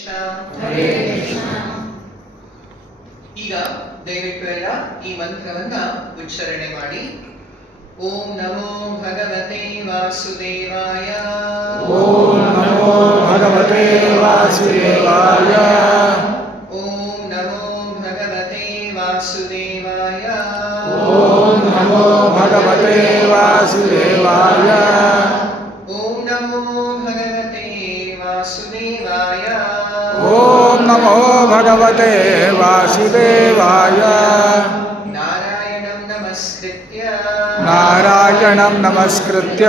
ಹರೇ ಕೃಷ್ಣ. ಈಗ ದಯವಿಟ್ಟು ಎಲ್ಲ ಈ ಮಂತ್ರವನ್ನ ಉಚ್ಚಾರಣೆ ಮಾಡಿ. ಓಂ ನಮೋ ಭಗವತೆ ವಾಸುದೇವಾಯ. ಓಂ ನಮೋ ಭಗವತೆ ವಾಸುದೇವಾಯ. ಓಂ ನಮೋ ಭಗವತೆ ವಾಸುದೇವಾಯ. ಓಂ ನಮೋ ಭಗವತೆ ವಾಸುದೇವಾಯ. ಓಂ ನಮೋ ಭಗವತೆ ವಾಸುದೇವಾಯ. ಓಂ ನಮೋ ಭಗವತೆ ವಾಸುದೇವಾಯ. ನಾರಾಯಣಂ ನಮಸ್ಕೃತ್ಯ ನಾರಾಯಣಂ ನಮಸ್ಕೃತ್ಯ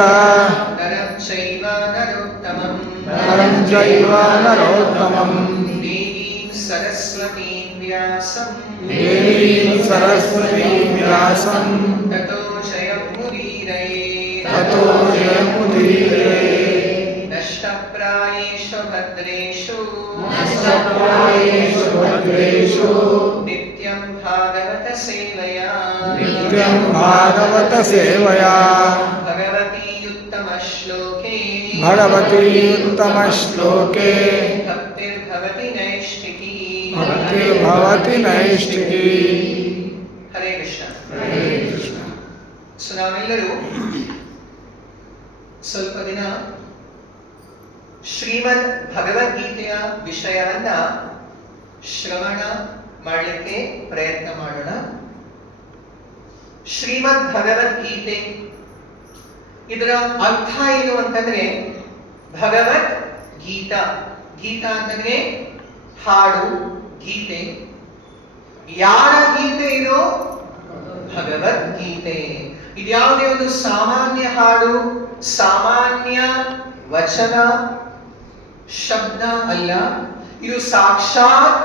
ನರಂ ಚೈವ ನರೋತ್ತಮಂ ನರಂ ಚೈವ ನರೋತ್ತಮಂ ದೇವೀಂ ಸರಸ್ವತೀಂ ವ್ಯಾಸಂ ದೇವೀಂ ಸರಸ್ವತೀಂ ವ್ಯಾಸಂ ತತೋ ಜಯಮುದೀರಯೇ. ತತೋ ಜಯಮುದೀರಯೇ. ನಷ್ಟಪ್ರಾಯೇಷು ಭದ್ರೇಷು ನಷ್ಟಪ್ರಾಯೇಷು ಭದ್ರೇಷು ನಿತ್ಯಂ ಭಾಗವತ ಸೇವಯಾ. ನಿತ್ಯಂ ಭಾಗವತ ಸೇವಯಾ. ಭಗವತಿ ಉತ್ತಮ ಶ್ಲೋಕೆ ಭಗವತಿ ಉತ್ತಮ ಶ್ಲೋಕೆ ಭಕ್ತಿರ್ಭವತಿ ನೈಷ್ಠಿಕಿ. ಭಕ್ತಿರ್ಭವತಿ ನೈಷ್ಠಿಕಿ. ಹರೇ ಕೃಷ್ಣ. ಹರೇ ಕೃಷ್ಣ. ಸೊ ನಾವೆಲ್ಲರೂ ಸ್ವಲ್ಪ ದಿನ ಶ್ರೀಮದ್ ಭಗವದ್ಗೀತೆಯ ವಿಷಯವನ್ನ ಶ್ರವಣ ಮಾಡಲಿಕ್ಕೆ ಪ್ರಯತ್ನ ಮಾಡೋಣ. ಶ್ರೀಮದ್ ಭಗವದ್ಗೀತೆ ಇದರ ಅರ್ಥ ಏನು ಅಂತಂದ್ರೆ, ಭಗವದ್ ಗೀತಾ, ಗೀತಾ ಅಂತಂದ್ರೆ ಹಾಡು, ಗೀತೆ. ಯಾರ ಗೀತೆ ಇದು? ಭಗವದ್ಗೀತೆ. ಇದ್ಯಾವುದೇ ಒಂದು ಸಾಮಾನ್ಯ ಹಾಡು, ಸಾಮಾನ್ಯ ವಚನ, ಶಬ್ದ ಅಲ್ಲ. ಇದು ಸಾಕ್ಷಾತ್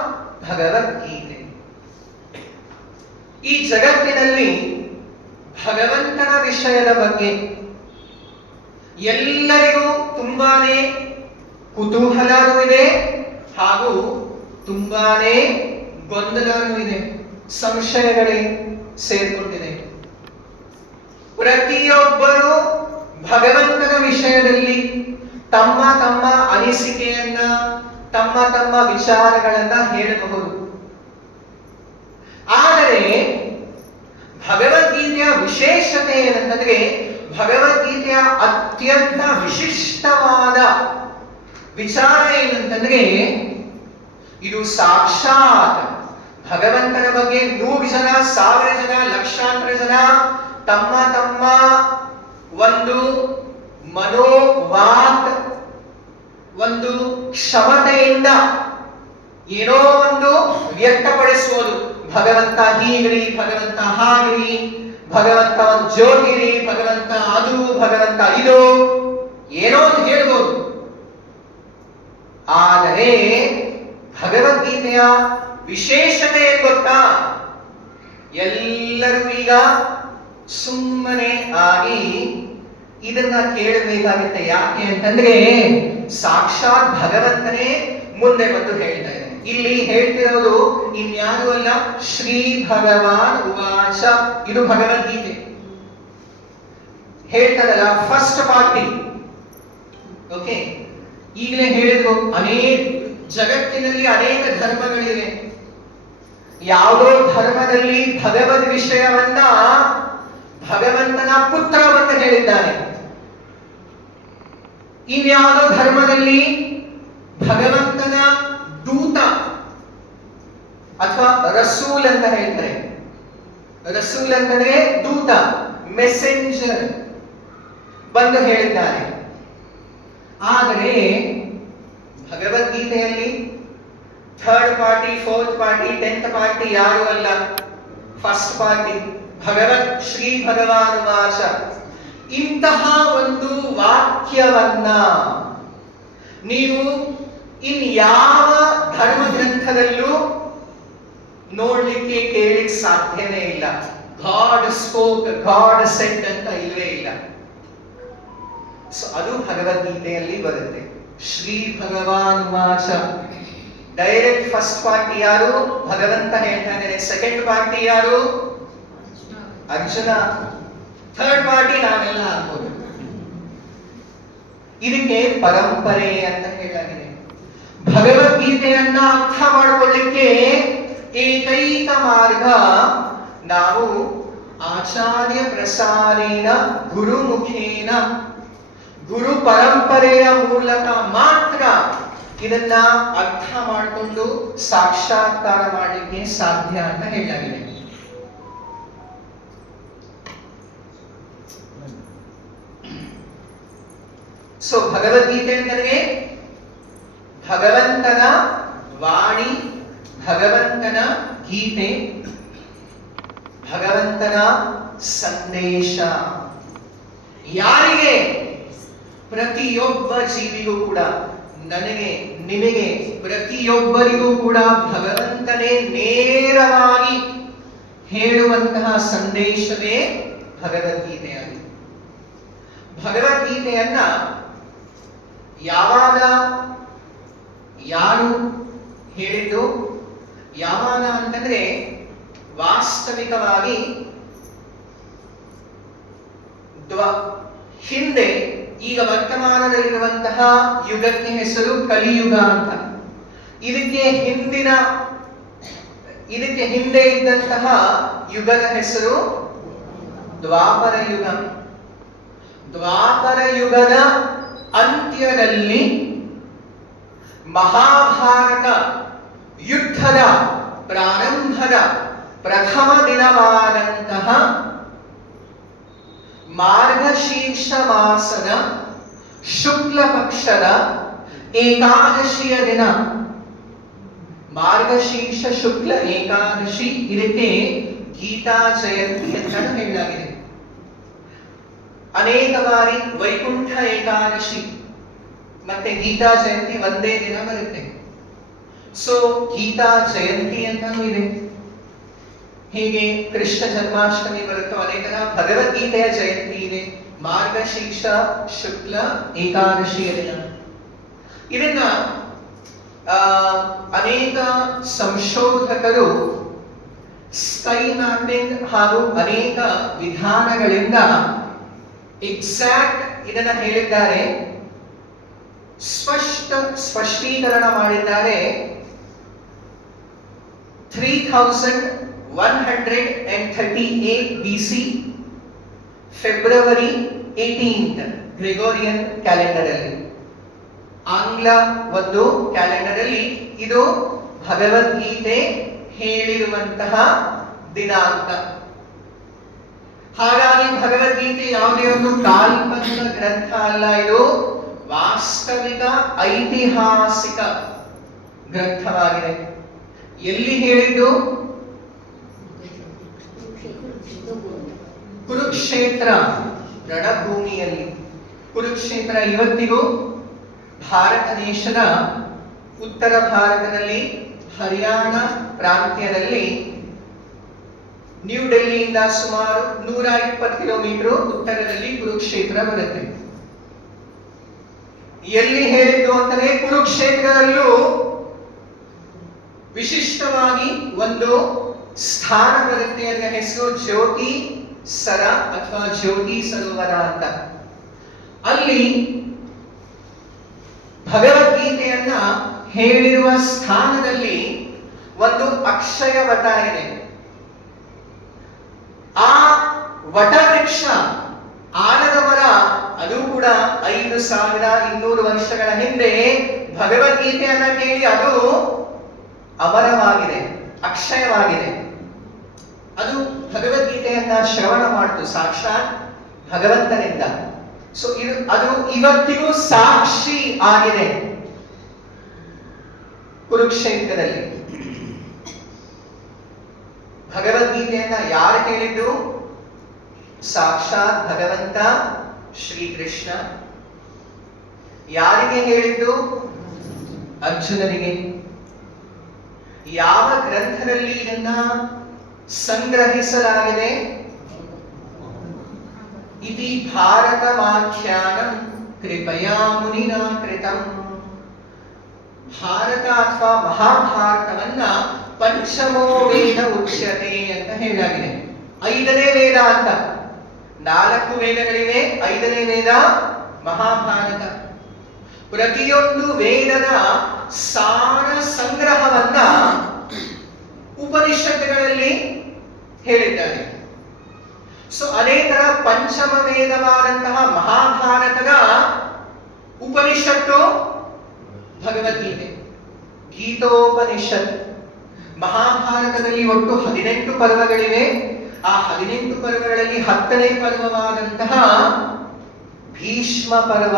ಭಗವದ್ಗೀತೆ. ಈ ಜಗತ್ತಿನಲ್ಲಿ ಭಗವಂತನ ವಿಷಯದ ಬಗ್ಗೆ ಎಲ್ಲರಿಗೂ ತುಂಬಾನೇ ಕುತೂಹಲನೂ ಇದೆ, ಹಾಗೂ ತುಂಬಾನೇ ಗೊಂದಲನೂ ಇದೆ, ಸಂಶಯಗಳೇ ಸೇರ್ಕೊಂಡಿದೆ. ಪ್ರತಿಯೊಬ್ಬರು ಭಗವಂತನ ವಿಷಯದಲ್ಲಿ ತಮ್ಮ ತಮ್ಮ ಅನಿಸಿಕೆಯನ್ನ, ತಮ್ಮ ತಮ್ಮ ವಿಚಾರಗಳನ್ನ ಹೇಳಬಹುದು. ಆದರೆ ಭಗವದ್ಗೀತೆಯ ವಿಶೇಷತೆ ಏನಂತಂದ್ರೆ, ಭಗವದ್ಗೀತೆಯ ಅತ್ಯಂತ ವಿಶಿಷ್ಟವಾದ ವಿಚಾರ ಏನಂತಂದ್ರೆ, ಇದು ಸಾಕ್ಷಾತ್ ಭಗವಂತನ ಬಗ್ಗೆ 100 ಜನ, 1000 ಜನ, ಲಕ್ಷಾಂತರ ಜನ ತಮ್ಮ ತಮ್ಮ ಒಂದು ಮನೋವಾಕ್ ಒಂದು ಕ್ಷಮತೆಯಿಂದ ಏನೋ ಒಂದು ವ್ಯಕ್ತಪಡಿಸುವುದು. ಭಗವಂತ ಹೀಗಿರಿ, ಭಗವಂತ ಹಾಗಿರಿ, ಭಗವಂತ ಒಂದು ಜ್ಯೋತಿರಿ, ಭಗವಂತ ಅದು, ಭಗವಂತ ಇದು, ಏನೋ ಅಂತ ಹೇಳ್ಬೋದು. ಆದರೆ ಭಗವದ್ಗೀತೆಯ ವಿಶೇಷತೆ ಏನು ಗೊತ್ತಾ? ಎಲ್ಲರೂ ಈಗ ಸುಮ್ಮನೆ ಆಗಿ ಇದನ್ನ ಕೇಳಬೇಕಾಗುತ್ತೆ. ಯಾಕೆ ಅಂತಂದ್ರೆ, ಸಾಕ್ಷಾತ್ ಭಗವಂತನೇ ಮುಂದೆ ಬಂದು ಹೇಳ್ತಾ ಇದ್ದಾನೆ. ಇಲ್ಲಿ ಹೇಳ್ತಿರೋದು ಇನ್ಯಾರು ಅಲ್ಲ, ಶ್ರೀ ಭಗವಾನ್ ಉವಾಚ. ಇದು ಭಗವದ್ಗೀತೆ ಹೇಳ್ತದಲ್ಲ, ಫಸ್ಟ್ ಪಾರ್ಟಿ. ಓಕೆ, ಈಗಲೇ ಹೇಳಿದ್ರು, ಜಗತ್ತಿನಲ್ಲಿ ಅನೇಕ ಧರ್ಮಗಳಿವೆ. ಯಾವುದೋ ಧರ್ಮದಲ್ಲಿ ಭಗವದ್ ವಿಷಯವನ್ನ ಭಗವಂತನ ಪುತ್ರ ಅಂತ ಹೇಳಿದ್ದಾನೆ. ಇನ್ಯಾವುದೋ ಧರ್ಮದಲ್ಲಿ ಭಗವಂತನ ದೂತ ಅಥವಾ ರಸೂಲ್ ಅಂತ ಹೇಳ್ತಾರೆ. ರಸೂಲ್ ಅಂತಂದ್ರೆ ದೂತ, ಮೆಸೆಂಜರ್ ಬಂದು ಹೇಳಿದ್ದಾನೆ. ಆದರೆ ಭಗವದ್ಗೀತೆಯಲ್ಲಿ third party, fourth party, 10th party ಯಾರು ಅಲ್ಲ, ಫಸ್ಟ್ ಪಾರ್ಟಿ ಭಗವತ್ ಶ್ರೀ ಭಗವಾನ್ ವಾಚ. ಇಂತಹ ಒಂದು ವಾಕ್ಯವನ್ನ ನೀವು ಇನ್ಯಾವ ಧರ್ಮ ಗ್ರಂಥದಲ್ಲೂ ನೋಡ್ಲಿಕ್ಕೆ ಕೇಳಲಿಕ್ಕೆ ಸಾಧ್ಯವೇ ಇಲ್ಲ. ಗಾಡ್ ಸ್ಪೋಕ್, ಗಾಡ್ ಸೆಡ್ ಅಂತ ಇಲ್ವೇ ಇಲ್ಲ. ಸೊ ಅದು ಭಗವದ್ಗೀತೆಯಲ್ಲಿ ಬರುತ್ತೆ. ಶ್ರೀ ಭಗವಾನ್ ವಾಚ. ಡೈರೆಕ್ಟ್ ಫಸ್ಟ್ ಪಾರ್ಟಿ ಯಾರು? ಭಗವಂತ ಹೇಳ್ತಾ ಇದ್ದಾನೆ. ಸೆಕೆಂಡ್ ಪಾರ್ಟಿ ಯಾರು? ಅರ್ಜುನ. ಥರ್ಡ್ ಪಾರ್ಟಿ ನಾವೆಲ್ಲ ಆಗ್ಬೋದು. ಇದಕ್ಕೆ ಪರಂಪರೆ ಅಂತ ಹೇಳಲಾಗಿದೆ. ಭಗವದ್ಗೀತೆಯನ್ನ ಅರ್ಥ ಮಾಡಿಕೊಳ್ಳಿಕ್ಕೆ ಏಕೈಕ ಮಾರ್ಗ ನಾವು ಆಚಾರ್ಯ ಪ್ರಸಾರೇಣ ಗುರುಮುಖೇನ ಗುರು ಪರಂಪರೆಯ ಮೂಲಕ ಮಾತ್ರ ಇದನ್ನ ಅರ್ಥ ಮಾಡಿಕೊಂಡು ಸಾಕ್ಷಾತ್ಕಾರ ಮಾಡಲಿಕ್ಕೆ ಸಾಧ್ಯ ಅಂತ ಹೇಳಲಾಗಿದೆ. ಸೊ ಭಗವದ್ಗೀತೆ ಅಂದರೆ ಭಗವಂತನ ವಾಣಿ, ಭಗವಂತನ ಗೀತೆ, ಭಗವಂತನ ಸಂದೇಶ. ಯಾರಿಗೆ? ಪ್ರತಿಯೊಬ್ಬ ಜೀವಿಗೂ ಕೂಡ, ನನಗೆ, ನಿಮಗೆ, ಪ್ರತಿಯೊಬ್ಬರಿಗೂ ಕೂಡ ಭಗವಂತನೇ ನೇರವಾಗಿ ಹೇಳುವಂತಹ ಸಂದೇಶವೇ ಭಗವದ್ಗೀತೆಯಾಗಿದೆ. ಭಗವದ್ಗೀತೆಯನ್ನ ಯಾವಾಗ ಯಾರು ಹೇಳಿದ್ದು? ಯಾವಾಗ ಅಂತಂದ್ರೆ ವಾಸ್ತವಿಕವಾಗಿ ಹಿಂದೆ, ಈಗ ವರ್ತಮಾನದಲ್ಲಿರುವಂತಹ ಯುಗಕ್ಕೆ ಹೆಸರು ಕಲಿಯುಗ ಅಂತ. ಇದಕ್ಕೆ ಹಿಂದೆ ಇದ್ದಂತಹ ಯುಗದ ಹೆಸರು ದ್ವಾಪರ ಯುಗ. ದ್ವಾಪರ ಯುಗದ ಅಂತ್ಯದಲ್ಲಿ ಮಹಾಭಾರತ ಯುದ್ಧದ ಪ್ರಾರಂಭದ ಪ್ರಥಮ ದಿನವಾದಂತಹ ಮಾರ್ಗಶೀರ್ಷ ಮಾಸದ ಶುಕ್ಲ ಪಕ್ಷದ ಏಕಾದಶಿಯ ದಿನ, ಮಾರ್ಗಶೀರ್ಷ ಶುಕ್ಲ ಏಕಾದಶಿ, ಇದಕ್ಕೆ ಗೀತಾ ಜಯಂತಿ ಅಂತ ಹೇಳಲಾಗಿದೆ. ಅನೇಕ ಬಾರಿ ವೈಕುಂಠ ಏಕಾದಶಿ ಮತ್ತೆ ಗೀತಾ ಜಯಂತಿ ಒಂದೇ ದಿನ ಬರುತ್ತೆ. ಸೊ ಗೀತಾ ಜಯಂತಿ ಅಂತಾನೂ ಇದೆ. ಹೀಗೆ ಕೃಷ್ಣ ಜನ್ಮಾಷ್ಟಮಿ ಬರುತ್ತೋ ಅದೇ ತರ ಭಗವದ್ಗೀತೆಯ ಜಯಂತಿ ಇದೆ, ಮಾರ್ಗಶೀರ್ಷ ಶುಕ್ಲ ಏಕಾದಶಿಯ ದಿನ. ಇದನ್ನ ಅನೇಕ ಸಂಶೋಧಕರು ಸ್ಕೈ ಮ್ಯಾಪಿಂಗ್ ಹಾಗೂ ಅನೇಕ ವಿಧಾನಗಳಿಂದ ಎಕ್ಸಾಕ್ಟ್ ಇದನ್ನ ಹೇಳಿದ್ದಾರೆ, ಸ್ಪಷ್ಟೀಕರಣ ಮಾಡಿದ್ದಾರೆ. 3138 BC ಫೆಬ್ರವರಿ 18 ಗ್ರೆಗೋರಿಯನ್ ಕ್ಯಾಲೆಂಡರ್ ಅಲ್ಲಿ, ಆಂಗ್ಲ ಒಂದು ಕ್ಯಾಲೆಂಡರ್ ಅಲ್ಲಿ ಇದು ಭಗವದ್ಗೀತೆ ಹೇಳಿರುವಂತಹ ದಿನಾಂಕ. ಹಾಗಾಗಿ ಭಗವದ್ಗೀತೆ ಯಾವುದೇ ಒಂದು ಕಾಲ್ಪನಿಕ ಗ್ರಂಥ ಅಲ್ಲ, ಇದು ವಾಸ್ತವಿಕ ಐತಿಹಾಸಿಕ ಗ್ರಂಥವಾಗಿದೆ. ಎಲ್ಲಿ ಹೇಳಿದ್ದು? ಕುರುಕ್ಷೇತ್ರ ರಣಭೂಮಿಯಲ್ಲಿ. ಕುರುಕ್ಷೇತ್ರ ಇವತ್ತಿಗೂ ಭಾರತ ದೇಶದ ಉತ್ತರ ಭಾರತದಲ್ಲಿ ಹರಿಯಾಣ ಪ್ರಾಂತ್ಯದಲ್ಲಿ ನ್ಯೂ ಡೆಲ್ಲಿಯಿಂದ ಸುಮಾರು 120 ಕಿಲೋಮೀಟರ್ ಉತ್ತರದಲ್ಲಿ ಕುರುಕ್ಷೇತ್ರ ಬರುತ್ತೆ. ಎಲ್ಲಿ ಹೇಳಿದ್ದು ಅಂತಂದ್ರೆ ಕುರುಕ್ಷೇತ್ರದಲ್ಲೂ ವಿಶಿಷ್ಟವಾಗಿ ಒಂದು ಸ್ಥಾನ ಬರುತ್ತೆ, ಅದರ ಹೆಸರು ಜ್ಯೋತಿ ಸರ ಅಥವಾ ಜ್ಯೋತಿ ಸರೋವರ ಅಂತ. ಅಲ್ಲಿ ಭಗವದ್ಗೀತೆಯನ್ನ ಹೇಳಿರುವ ಸ್ಥಾನದಲ್ಲಿ ಒಂದು ಅಕ್ಷಯ ವಟ ಇದೆ. ಆ ವಟವೃಕ್ಷ ಆಲದ ಮರ, ಅದು ಕೂಡ 5200 ವರ್ಷಗಳ ಹಿಂದೆ ಭಗವದ್ಗೀತೆಯನ್ನ ಕೇಳಿ ಅದು ಅಮರವಾಗಿದೆ, ಅಕ್ಷಯವಾಗಿದೆ. ಅದು ಭಗವದ್ಗೀತೆಯನ್ನ ಶ್ರವಣ ಮಾಡಿತು ಸಾಕ್ಷಾತ್ ಭಗವಂತನಿಂದ. ಸೊ ಅದು ಇವತ್ತಿಗೂ ಸಾಕ್ಷಿ ಆಗಿದೆ ಕುರುಕ್ಷೇತ್ರದಲ್ಲಿ. ಭಗವದ್ಗೀತೆಯನ್ನ ಯಾರು ಹೇಳಿದ್ದು? ಸಾಕ್ಷಾತ್ ಭಗವಂತ ಶ್ರೀಕೃಷ್ಣ. ಯಾರಿಗೆ ಹೇಳಿದ್ದು? ಅರ್ಜುನನಿಗೆ. ಯಾವ ಗ್ರಂಥದಲ್ಲಿ ಇದನ್ನ ಸಂಗ್ರಹಿಸಲಾಗಿದೆ? ಇತಿ ಭಾರತಮಾಖ್ಯಾನಂ ಕೃಪಯಾ ಮುನಿನಾ ಕೃತಂ. ಭಾರತ ಅಥವಾ ಮಹಾಭಾರತವನ್ನ ಪಂಚಮೋ ವೇದ ಉಚ್ಯತೆ ಅಂತ ಹೇಳಲಾಗಿದೆ. 5ನೇ ವೇದ ಅಂತ. 4 ವೇದಗಳಿವೆ, 5ನೇ ವೇದ ಮಹಾಭಾರತ. ಪ್ರತಿಯೊಂದು ವೇದದ ಸಾರ ಸಂಗ್ರಹವನ್ನ ಉಪನಿಷತ್ತುಗಳಲ್ಲಿ ಹೇಳಿದ್ದಾರೆ. ಸೊ ಅದೇ ತರ ಪಂಚಮ ವೇದವಾದಂತಹ ಮಹಾಭಾರತದ ಉಪನಿಷತ್ತು ಭಗವದ್ಗೀತೆ, ಗೀತೋಪನಿಷತ್. ಮಹಾಭಾರತದಲ್ಲಿ ಒಟ್ಟು 18 ಪರ್ವಗಳಿವೆ. ಆ 18 ಪರ್ವಗಳಲ್ಲಿ 10ನೇ ಪರ್ವವಾದಂತಹ ಭೀಷ್ಮ ಪರ್ವ.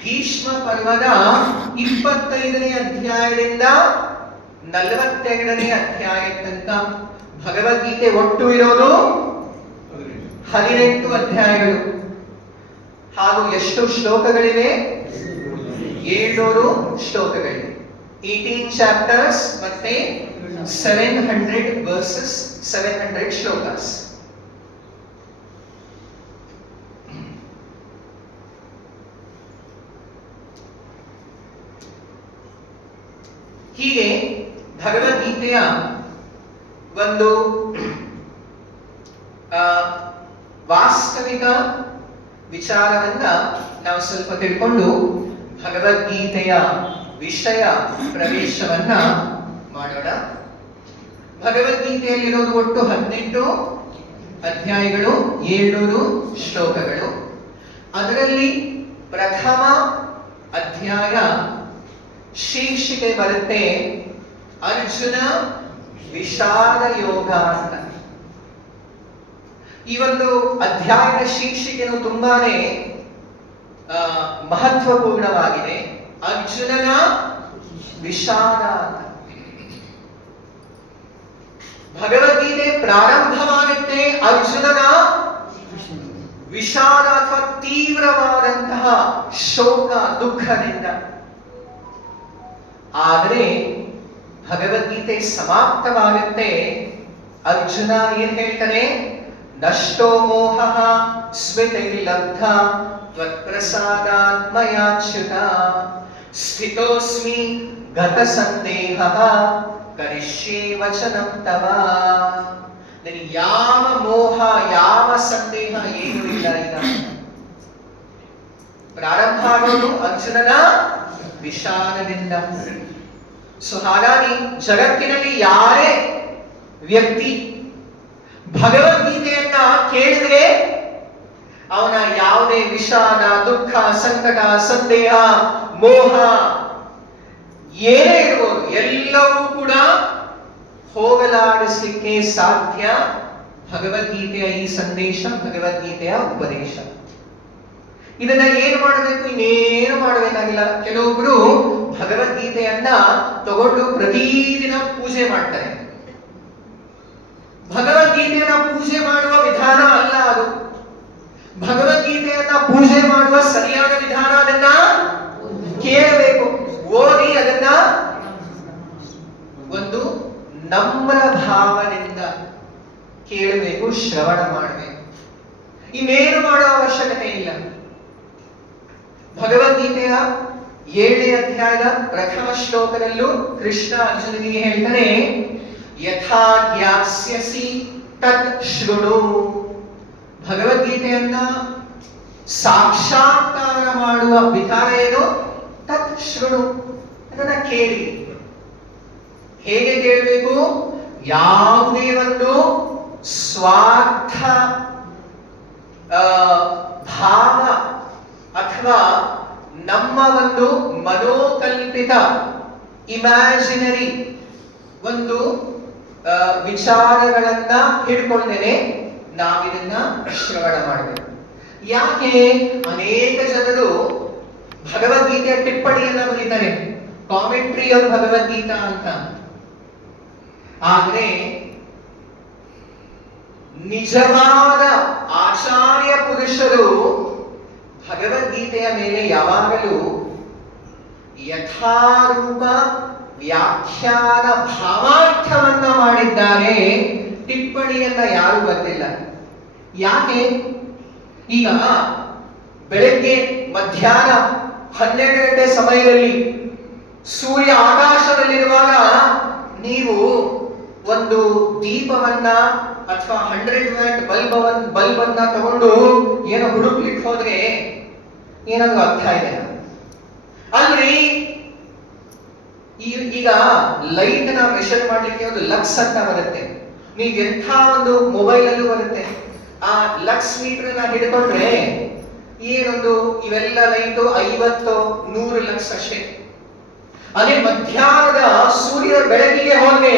ಭೀಷ್ಮ ಪರ್ವದ 25ನೇ ಅಧ್ಯಾಯದಿಂದ 42ನೇ ಅಧ್ಯಾಯ ತನಕ ಭಗವದ್ಗೀತೆ ಒಟ್ಟು ಇರೋದು 18 ಅಧ್ಯಾಯಗಳು. ಹಾಗೂ ಎಷ್ಟು ಶ್ಲೋಕಗಳಿವೆ? 700 ಶ್ಲೋಕಗಳಿವೆ. 18 ಚಾಪ್ಟರ್ಸ್ ಮತ್ತೆ 700 ವರ್ಸಸ್, 700 ಶ್ಲೋಕಾಸ್. ಹೀಗೆ ಭಗವದ್ಗೀತೆಯ ಒಂದು ವಾಸ್ತವಿಕ ವಿಚಾರವನ್ನ ನಾವು ಸ್ವಲ್ಪ ತಿಳ್ಕೊಂಡು ಭಗವದ್ಗೀತೆಯ ವಿಷಯ ಪ್ರವೇಶವನ್ನ ಮಾಡೋಣ. ಭಗವದ್ಗೀತೆಯಲ್ಲಿರೋದು ಒಟ್ಟು 18 ಅಧ್ಯಾಯಗಳು, 700 ಶ್ಲೋಕಗಳು. ಅದರಲ್ಲಿ ಪ್ರಥಮ ಅಧ್ಯಾಯ ಶೀರ್ಷಿಕೆ ಬರುತ್ತೆ ಅರ್ಜುನ ವಿಷಾದ ಯೋಗ ಅಂತ. ಈ ಒಂದು ಅಧ್ಯಾಯದ ಶೀರ್ಷಿಕೆನು ತುಂಬಾನೇ ಮಹತ್ವಪೂರ್ಣವಾಗಿದೆ. ಅರ್ಜುನನ ವಿಷಾದ ಅಂತ. ಭಗವದ್ಗೀತೆ ಪ್ರಾರಂಭವಾಗುತ್ತೆ ಅರ್ಜುನನ ವಿಷಾದ ಅಥವಾ ತೀವ್ರವಾದಂತಹ ಶೋಕ ದುಃಖದಿಂದ. ಆದರೆ ಭಗವದ್ಗೀತೆ ಸಮಾಪ್ತವಾಗುತ್ತೆ ಅರ್ಜುನ ಏನ್ ಹೇಳ್ತಾನೆ? ನಷ್ಟೋ ಮೋಹಃ ಸ್ಮಿತೈರ್ಲಬ್ಧ ತ್ವತ್ಪ್ರಸಾದಾತ್ ಮಯಾಚ್ಯುತ ಸ್ಥಿತೋಸ್ಮಿ ಗತ ಸಂದೇಹಃ ಕರಿಷ್ಯೇ ವಚನಂ ತವ. ನನಗೆ ಯಾವ ಮೋಹ, ಯಾವ ಸಂದೇಹ ಏನೂ ಇಲ್ಲ. ಈಗ ಪ್ರಾರಂಭ ಆಗೋದು ಅರ್ಜುನನ ವಿಷಾದದಿಂದ. ಸೊ ಹಾಗಾಗಿ ಜಗತ್ತಿನಲ್ಲಿ ಯಾರೇ ವ್ಯಕ್ತಿ ಭಗವದ್ಗೀತೆಯನ್ನ ಕೇಳಿದ್ರೆ ಅವನ ಯಾವುದೇ ವಿಷಾದ, ದುಃಖ, ಸಂಕಟ, ಸಂದೇಹ, ಮೋಹ ಏನೇ ಇರ್ಬೋದು ಎಲ್ಲವೂ ಕೂಡ ಹೋಗಲಾಡಿಸಲಿಕ್ಕೆ ಸಾಧ್ಯ ಭಗವದ್ಗೀತೆಯ ಈ ಸಂದೇಶ, ಭಗವದ್ಗೀತೆಯ ಉಪದೇಶ. ಇದನ್ನ ಏನು ಮಾಡಬೇಕು? ಇನ್ನೇನು ಮಾಡಬೇಕಾಗಿಲ್ಲ. ಕೆಲವೊಬ್ರು ಭಗವದ್ಗೀತೆಯನ್ನ ತಗೊಂಡು ಪ್ರತಿದಿನ ಪೂಜೆ ಮಾಡ್ತಾರೆ. ಭಗವದ್ಗೀತೆಯನ್ನ ಪೂಜೆ ಮಾಡುವ ವಿಧಾನ ಅಲ್ಲ ಅದು. ಭಗವದ್ಗೀತೆಯನ್ನ ಪೂಜೆ ಮಾಡುವ ಸರಿಯಾದ ವಿಧಾನ ಅದನ್ನ ಕೇಳಬೇಕು, ಓದಿ ಅದನ್ನ ಒಂದು ನಮ್ರ ಭಾವದಿಂದ ಕೇಳಬೇಕು, ಶ್ರವಣ ಮಾಡಬೇಕು. ಇನ್ನೇನು ಮಾಡುವ ಅವಶ್ಯಕತೆ ಇಲ್ಲ. ಭಗವದ್ಗೀತೆಯ 7ನೇ ಅಧ್ಯಾಯದ ಪ್ರಥಮ ಶ್ಲೋಕದಲ್ಲೂ ಕೃಷ್ಣ ಅರ್ಜುನನಿಗೆ ಹೇಳ್ತಾನೆ, ಯಥಾ ಜ್ಞಾಸ್ಯಸಿ ತತ್ ಶೃಣು. ಭಗವದ್ಗೀತೆಯನ್ನ ಸಾಕ್ಷಾತ್ಕಾರ ಮಾಡುವ ವಿಧಾನ ಏನು? ತತ್ ಶೃಣು, ಅದನ್ನ ಕೇಳಿ. ಹೇಗೆ ಕೇಳಬೇಕು? ಯಾವುದೇ ಒಂದು ಸ್ವಾರ್ಥ ಭಾವ ಅಥವಾ ನಮ್ಮ ಒಂದು ಮನೋಕಲ್ಪಿತ ಇಮ್ಯಾಜಿನರಿ ಒಂದು ವಿಚಾರಗಳನ್ನ ಹಿಡ್ಕೊಂಡೇನೆ ನಾವಿದನ್ನ ಶ್ರವಣ ಮಾಡಬೇಕು. ಯಾಕೆ ಅನೇಕ ಜನರು ಭಗವದ್ಗೀತೆಯ ಟಿಪ್ಪಣಿಯನ್ನ ಬರೀತಾರೆ, ಕಾಮೆಂಟ್ರಿ ಆಫ್ ಭಗವದ್ಗೀತಾ ಅಂತ. ಆದ್ರೆ ನಿಜವಾದ ಆಚಾರ್ಯ ಪುರುಷರು ಭಗವದ್ಗೀತೆಯ ಮೇಲೆ ಯಾವಾಗಲೂ ಯಥಾರೂಪ ವ್ಯಾಖ್ಯಾನ ಭಾವಾರ್ಥವನ್ನ ಮಾಡಿದ್ದಾರೆ. ಟಿಪ್ಪಣಿಯನ್ನ ಯಾರು ಬರೆದಿಲ್ಲ. ಯಾಕೆ? ಈಗ ಬೆಳಗ್ಗೆ ಮಧ್ಯಾಹ್ನ 12 ಗಂಟೆ ಸಮಯದಲ್ಲಿ ಸೂರ್ಯ ಆಕಾಶದಲ್ಲಿರುವಾಗ ನೀವು ಒಂದು ದೀಪವನ್ನ ಅಥವಾ 100 ವ್ಯಾಟ್ ಬಲ್ಬ್ ಅನ್ನ ತಗೊಂಡು ಏನೋ ಹುಡುಕ್ಲಿಕ್ಕೆ ಹೋದ್ರೆ ಏನಾದ್ರು ಅರ್ಥ ಇದೆ? ಅಲ್ರಿ ಈಗ ಲೈಟ್ ನ ಮೆಷರ್ ಮಾಡ್ಲಿಕ್ಕೆ ಒಂದು ಲಕ್ಸ್ ಅಂತ ಬರುತ್ತೆ. ನೀವು ಎಂಥ ಒಂದು ಮೊಬೈಲ್ ಅಲ್ಲೂ ಬರುತ್ತೆ. ಆ ಲಕ್ಸ್ ಮೀಟರ್ ನ ಹಿಡ್ಕೊಂಡ್ರೆ ಏನೊಂದು ಇವೆಲ್ಲ ಲೈಟು 50-100 ಲಕ್ಸ್ ಅಷ್ಟೇ. ಅದೇ ಮಧ್ಯಾಹ್ನದ ಸೂರ್ಯ ಬೆಳಕಿಗೆ ಹೋದ್ರೆ